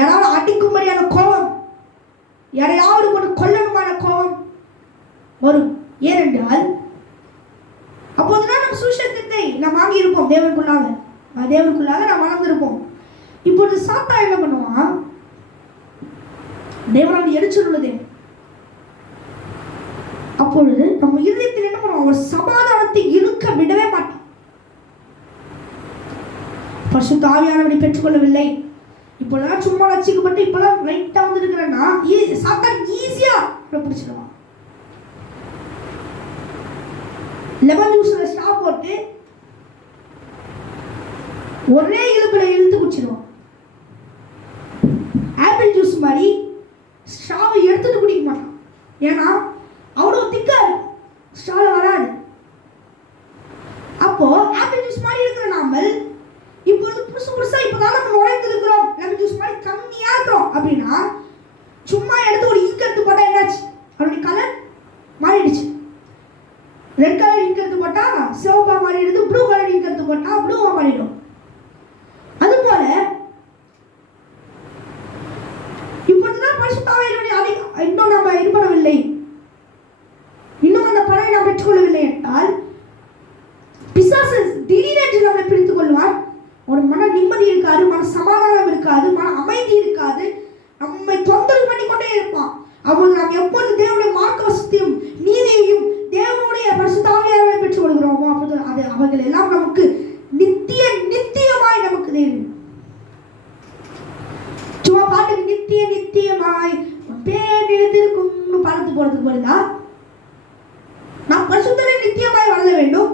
யாராவது அடிக்கும்படியான கோபம், யாரையாவது கொண்டு கொல்லணுமான கோபம் வரும். ஏனென்றால் அப்போதுதான் நம் சுவிசேஷத்தை நாம் வாங்கி இருப்போம். தேவனுக்குள்ளாக நாம் வளர்ந்திருப்போம். இப்பொழுது சாத்தா என்ன பண்ணுவான்? தேவனால் எரிச்சலுள்ளதே. அப்பொழுது நம்ம இருதயத்தில் என்ன பண்ணுவோம்? ஒரு சமாதானத்தை இருக்க விடவே மாட்டோம். பரிசுத்த ஆவியானவரை பெற்றுக்கொள்ளவில்லை, இப்பொழுதுதான் சும்மா ரட்சிக்கப்பட்டு இப்பதான் ரைட்டா வந்து இருக்கிறேன்னா சாத்தான் ஈஸியா பிடிச்சிடுவான். லெமன் ஜூஸ்ல ஸ்ட்ரா போட்டு ஒரே இழுப்புல இழுத்து குடிச்சிடுவான். ஆப்பிள் ஜூஸ் மாதிரி ஸ்ட்ராவை எடுத்துட்டு குடிக்க மாட்டான். ஏன்னா அவ்வளவு திக்கா ஸ்ட்ரால வராது. அப்போ ஆப்பிள் ஜூஸ் மாதிரி இருக்கிற நாமல் இப்பொழுது புதுசா இப்பதான் நம்ம நுழைந்து இருக்கிறோம், லெமன் ஜூஸ் மாதிரி கம்மியா இருக்கிறோம் அப்படின்னா சும்மா எடுத்து ஒரு இங்க் எடுத்து போட்டா என்னாச்சு? அவருடைய கலர் மாறிடுச்சு. ரெட் கலர் இங்க் எடுத்து போட்டா சிவப்பா மாறிடுது, ப்ளூ கலர் இங்க் எடுத்து போட்டா ப்ளூவா மாறிடும். அதுபோல இப்பொழுதுதான் பரிசுத்த ஆவியானவரை இன்னும் நம்ம இது பண்ணவில்லை, இன்னும் அந்த பலனை நாம் பெற்றுக்கொள்ளவில்லை என்றால் பிசாசு திடீரென்று நம்மை பிடித்துக் கொள்வார். ஒரு மன நிம்மதி இருக்காது, மன சமாதானம் இருக்காது, மன அமைதி இருக்காது, நம்மை தொந்தரவு பண்ணி கொண்டே இருப்பான். அப்பொழுது நாம் எப்பொழுது தேவனுடைய மார்க்க வசத்தையும் நீதியையும் தேவனுடைய பரிசுத்த ஆவியானவரை பெற்றுக் கொள்கிறோமோ அப்போது அது அவர்கள் எல்லாம் நமக்கு நித்தியமாய் நமக்கு தேவை. சும்மா பாட்டுக்கு நித்தியமாய் பேர் எழுதிருக்கும் பாடத்து போறதுக்கு வருதா? நாம் பரிசுத்தரை நித்தியமாய் வளர வேண்டும்.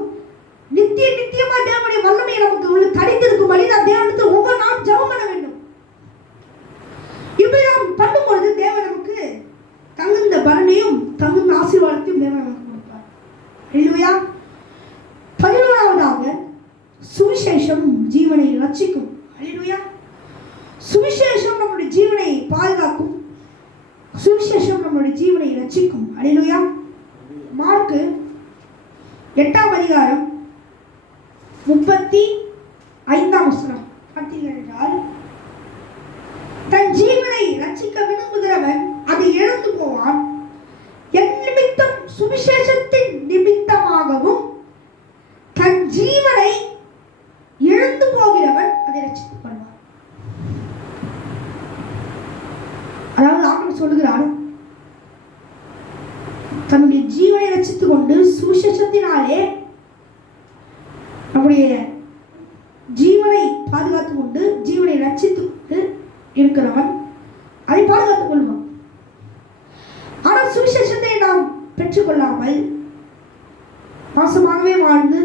நித்தியமாய் தேவனுடைய வல்லமை நமக்கு உள்ள தடித்திருக்கும்படி நாம் தேவனுக்கு ஒவ்வொரு நாளும் ஜெபம் பண்ண வேண்டும். இப்படி நாம் பண்ணும்பொழுது தேவன் நமக்கு தகுந்த பலனையும் தகுந்த ஆசீர்வாதத்தையும் தேவன் நமக்கு கொடுப்பார். ஹல்லேலூயா. 11வது சுவிசேஷம் ஜீவனை ரட்சிக்கும். ஹல்லேலூயா. சுவிசேஷம் நம்முடைய ஜீவனை பாதுகாக்கும், சுவிசேஷம் நம்முடைய ஜீவனை ரட்சிக்கும். ஹல்லேலூயா. மார்க்கு 8ஆம் அதிகாரம் 35ஆம் வசனம் பார்த்தீர்கள் என்றால், தன் ஜீவனை ரட்சிக்க விரும்புகிறவன் அதை இழந்து போவான், என் நிமித்தம் சுவிசேஷ தன்னுடைய ஜீவனை ரட்சித்துக் கொண்டு சுவிசேஷத்தினாலே நம்முடைய ஜீவனை பாதுகாத்துக் கொண்டு ஜீவனை ரட்சித்துக் கொண்டு இருக்கிறவன் அதை பாதுகாத்துக் கொள்வான். ஆனால் சுவிசேஷத்தை நாம் பெற்றுக்கொள்ளாமல் மாசமாகவே வாழ்ந்து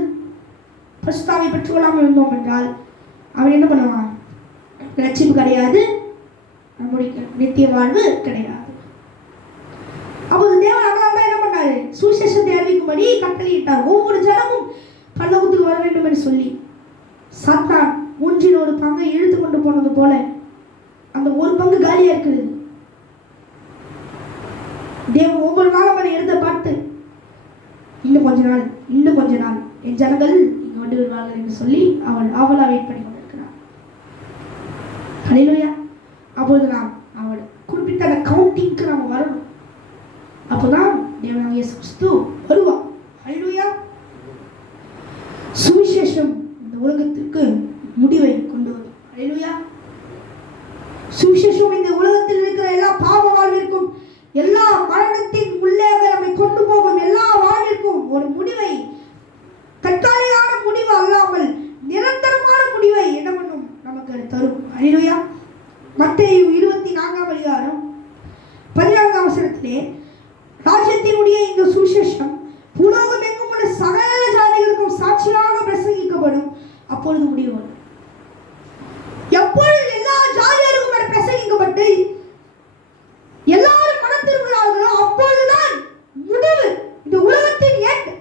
பரிசுத்தாவை பெற்றுக்கொள்ளாமல் இருந்தோம் என்றால் அவன் என்ன பண்ணுவான்? ரட்சிப்பு கிடையாது, நம்முடைய நித்திய வாழ்வு கிடையாது. அப்போது தேவன் அதனால தான் என்ன பண்ணாரு? சுவிசேஷத்தை அறிவிக்கும்படி கட்டளையிட்டார். ஒவ்வொரு ஜனமும் பரலோகத்துக்கு வர வேண்டும் என்று சொல்லி சாத்தான் மூன்றில் ஒரு பங்கை இழுத்து கொண்டு போனது போல அந்த ஒரு பங்கு காலியா இருக்குது. தேவன் ஒவ்வொரு நாளும் அவனை எழுத பார்த்து இன்னும் கொஞ்ச நாள் என் ஜனங்கள் இங்க வந்து வருவார்கள் என்று சொல்லி அவள் ஆவலா வெயிட் பண்ணி கொண்டிருக்கிறார். ஹல்லேலூயா. அப்போது நாம் அவள் குறிப்பிட்ட அந்த கவுண்டிங்க்கு நாம் வரணும். அப்போதான் தேவனாகிய இயேசு கிறிஸ்து வருவார். ஹல்லேலூயா. சுவிசேஷம் இந்த உலகத்திற்கு முடிவை கொண்டு வரும். ஹல்லேலூயா. சுவிசேஷம் இந்த உலகத்தில் இருக்கிற எல்லா பாவ வாழ்விற்கும், எல்லா மரணத்தின் உள்ளே நம்மை கொண்டு போகும் எல்லா வாழ்விற்கும் ஒரு முடிவை, தற்காலிகமான முடிவு அல்லாமல் நிரந்தரமான முடிவை என்ன பண்ணும்? நமக்கு தரும். ஹல்லேலூயா. மத்தேயு 24:14 ராஜ்யத்தினுடைய இந்த சுவிசேஷம் உலகம் எங்கும் உள்ள சகல ஜாதிகளுக்கும் சாட்சியாக பிரசங்கிக்கப்படும். அப்பொழுது முடிவு வரும். எப்பொழுது எல்லா ஜாதிகளுக்கும் அது பிரசங்கிக்கப்பட்டு எல்லாரும் மனம் திரும்புகிறார்களோ அப்பொழுதுதான் முடிவு. இந்த உலகத்தின் எண்ட்.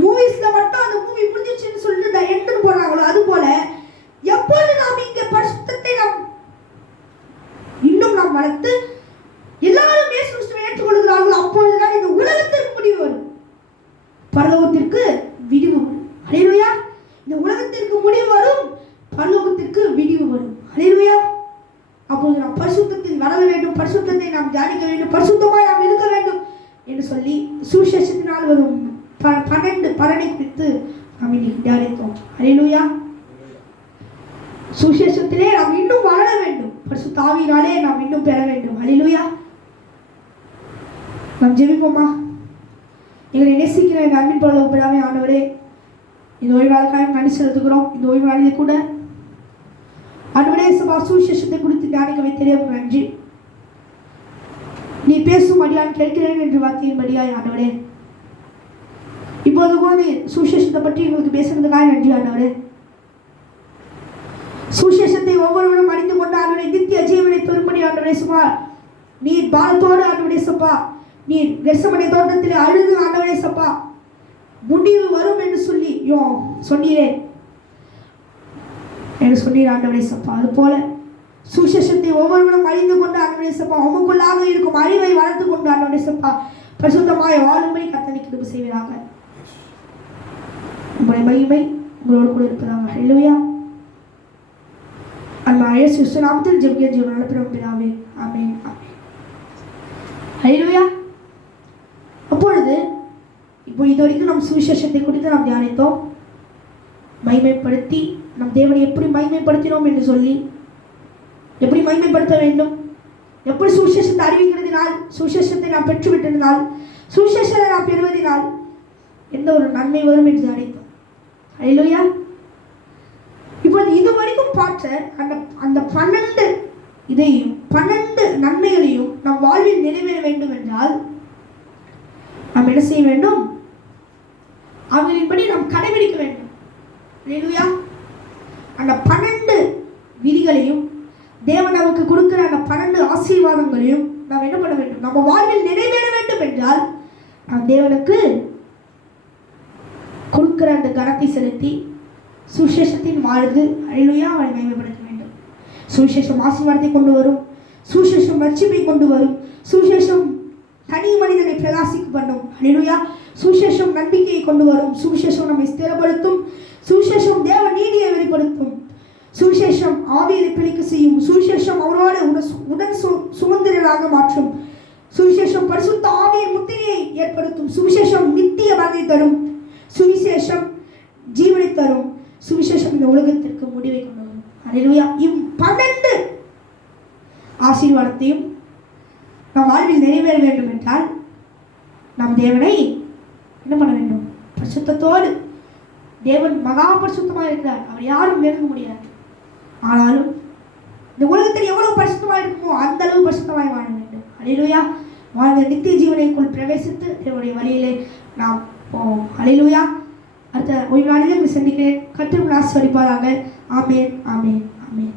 மூவிஸ்ல மட்டும் அந்த மூவி முடிஞ்சிச்சுன்னு சொல்லிட்டு எண்ட்னு போறாங்களோ அது போல எப்பொழுது நாம் இங்க பரிசுத்தத்தை நாம் இன்னும் நாம் வளர்த்து எல்லாரும் இயேசு கிறிஸ்துவை ஏற்றுக்கொள்கிறார்களோ அப்பொழுதுதான் இந்த உலகத்திற்கு முடிவு வரும், பரலோகத்திற்கு விடிவு வரும். ஹல்லேலூயா. இந்த உலகத்திற்கு முடிவு வரும், பரலோகத்திற்கு விடிவு வரும். ஹல்லேலூயா. அப்போது நாம் பரிசுத்தத்தில் வளர வேண்டும், பரிசுத்தத்தை நாம் தியானிக்க வேண்டும், பரிசுத்தமாய் நாம் இருக்க வேண்டும் என்று சொல்லி சுவிசேஷத்தினால் வரும் 12 பலனை குறித்து நாம் இன்னைக்கு தியானித்தோம். ஹல்லேலூயா. சுவிசேஷத்திலே நாம் இன்னும் வளர வேண்டும், பரிசுத்த ஆவியினாலே நாம் இன்னும் பெற வேண்டும். ஹல்லேலூயா. நாம் ஜெபிப்போமா? எங்களை நேசிக்கிற எங்கள் அன்பின் பரலோக பிதாவே, ஆண்டவரே, இந்த ஓய்வு நாளுக்காக நன்றி செலுத்துகிறோம். இந்த ஓய்வு நாளிலே கூட ஆண்டவரே சபா சுவிசேஷத்தை குறித்து தியானிக்க வைத்ததே நன்றி. நீ பேசும் அடியான் கேட்கிறேன் என்று வார்த்தையின்படியாய் ஆண்டவரே, இப்போது கூட நீ சுவிசேஷத்தை பற்றி எங்களுக்கு பேசுறதுக்காக நன்றி ஆண்டவரே. சுவிசேஷத்தை ஒவ்வொருவரும் அறிந்து கொண்டு ஆண்டவரே நித்திய ஜீவனை பெறும்படி ஆண்டவரே சுபா நீர் பாலத்தோடு ஆண்டவரே சப்பா நீர் கெத்செமனே தோட்டத்தில் அழுது ஆண்டவரே சப்பா முடிவு வரும் என்று சொல்லி சொன்னீரே என்று சொன்னீர் ஆண்டவரே சப்பா. அது போல சுவிசேஷத்தை ஒவ்வொருவரும் அறிந்து கொண்டு ஆண்டவரே சப்பா உமக்குள்ளாக இருக்கும் அறிவை வளர்த்து கொண்டு ஆண்டவரே சப்பா பரிசுத்தமாய் வாழும்படி கர்த்தர் கிருபை செய்வீராக. உங்களுடைய மகிமை உங்களோடு கூட இருப்பதாக. ஹல்லேலூயா. அன்பான இயேசு கிறிஸ்து நாமத்தில் ஜெபிக்கிறேன் ஜீவனுள்ள பிதாவே. ஆமென். ஆமென். ஹல்லேலூயா. அப்பொழுது இப்போ இது வரைக்கும் நம் சுவிசேஷத்தை குறித்து நாம் தியானித்தோம். மகிமைப்படுத்தி நம் தேவனை எப்படி மகிமைப்படுத்தினோம் என்று சொல்லி, எப்படி மகிமைப்படுத்த வேண்டும், எப்படி சுவிசேஷத்தை அறிவிக்கிறதினால், சுவிசேஷத்தை நாம் பெற்றுவிட்டதினால், சுவிசேஷத்தை நாம் பெறுவதனால் எந்த ஒரு நன்மை வரும் என்று தியானித்தோம். ஹல்லேலூயா. இப்பொழுது இது வரைக்கும் பார்த்த அந்த 12 இதையும் 12 நன்மைகளையும் நம் வாழ்வில் நிறைவேற வேண்டும் என்றால் நாம் என்ன செய்ய வேண்டும்? அவர்களின்படி நாம் கடைபிடிக்க வேண்டும். ஹல்லேலூயா. அந்த 12 விதிகளையும் தேவன் நமக்கு கொடுக்கிற அந்த 12 ஆசீர்வாதங்களையும் நாம் என்ன பண்ண வேண்டும்? நம்ம வாழ்வில் நிறைவேற வேண்டும் என்றால் நாம் தேவனுக்கு கொடுக்கிற அந்த கனத்தை செலுத்தி சுவிசேஷத்தின் வாழ்ந்து ஹல்லேலூயா அவரை மகிமைப்படுத்த வேண்டும். சுவிசேஷம் ஆசீர்வாதத்தை கொண்டு வரும், சுவிசேஷம் ரட்சிப்பை கொண்டு வரும், சுவிசேஷம் தனி மனிதனை பிரகாசிக்க பண்ணும். ஹல்லேலூயா. சுவிசேஷம் நம்பிக்கையை கொண்டு வரும், சுவிசேஷம் நம்மை ஸ்திரப்படுத்தும், சுவிசேஷம் தேவ நீதியை வெளிப்படுத்தும், சுவிசேஷம் ஆவியை பிழைக்க செய்யும், சுவிசேஷம் அவரோடு உடன் சுமந்திரராக மாற்றும், சுவிசேஷம் பரிசுத்த ஆவியின் முத்திரையை ஏற்படுத்தும், சுவிசேஷம் நித்திய பலனை தரும், சுவிசேஷம் ஜீவனை தரும், சுவிசேஷம் இந்த உலகத்திற்கு முடிவை கொண்டு வரும். ஹல்லேலூயா. 12 ஆசீர்வாதத்தையும் நம் வாழ்வில் நிறைவேற வேண்டும் என்றால் நாம் தேவனை என்ன பண்ண வேண்டும்? பரிசுத்தத்தோடு. தேவன் மகா பரிசுத்தமாக இருக்கிறார், அவர் யாரும் நெருங்க முடியாது. ஆனாலும் இந்த உலகத்தில் எவ்வளவு பரிசுத்தமாக இருக்குமோ அந்த அளவு பரிசுத்தமாய் வாழ வேண்டும். அல்லேலூயா. வாழ்ந்த நித்திய ஜீவனைக்குள் பிரவேசித்து தேவனுடைய வழியிலே நாம் போவோம். அல்லேலூயா. அடுத்த ஒரு நாளிலும் சந்திக்கிறேன். கர்த்தர் ஆசீர்வதிப்பாராக. ஆமென், ஆமென், ஆமென்.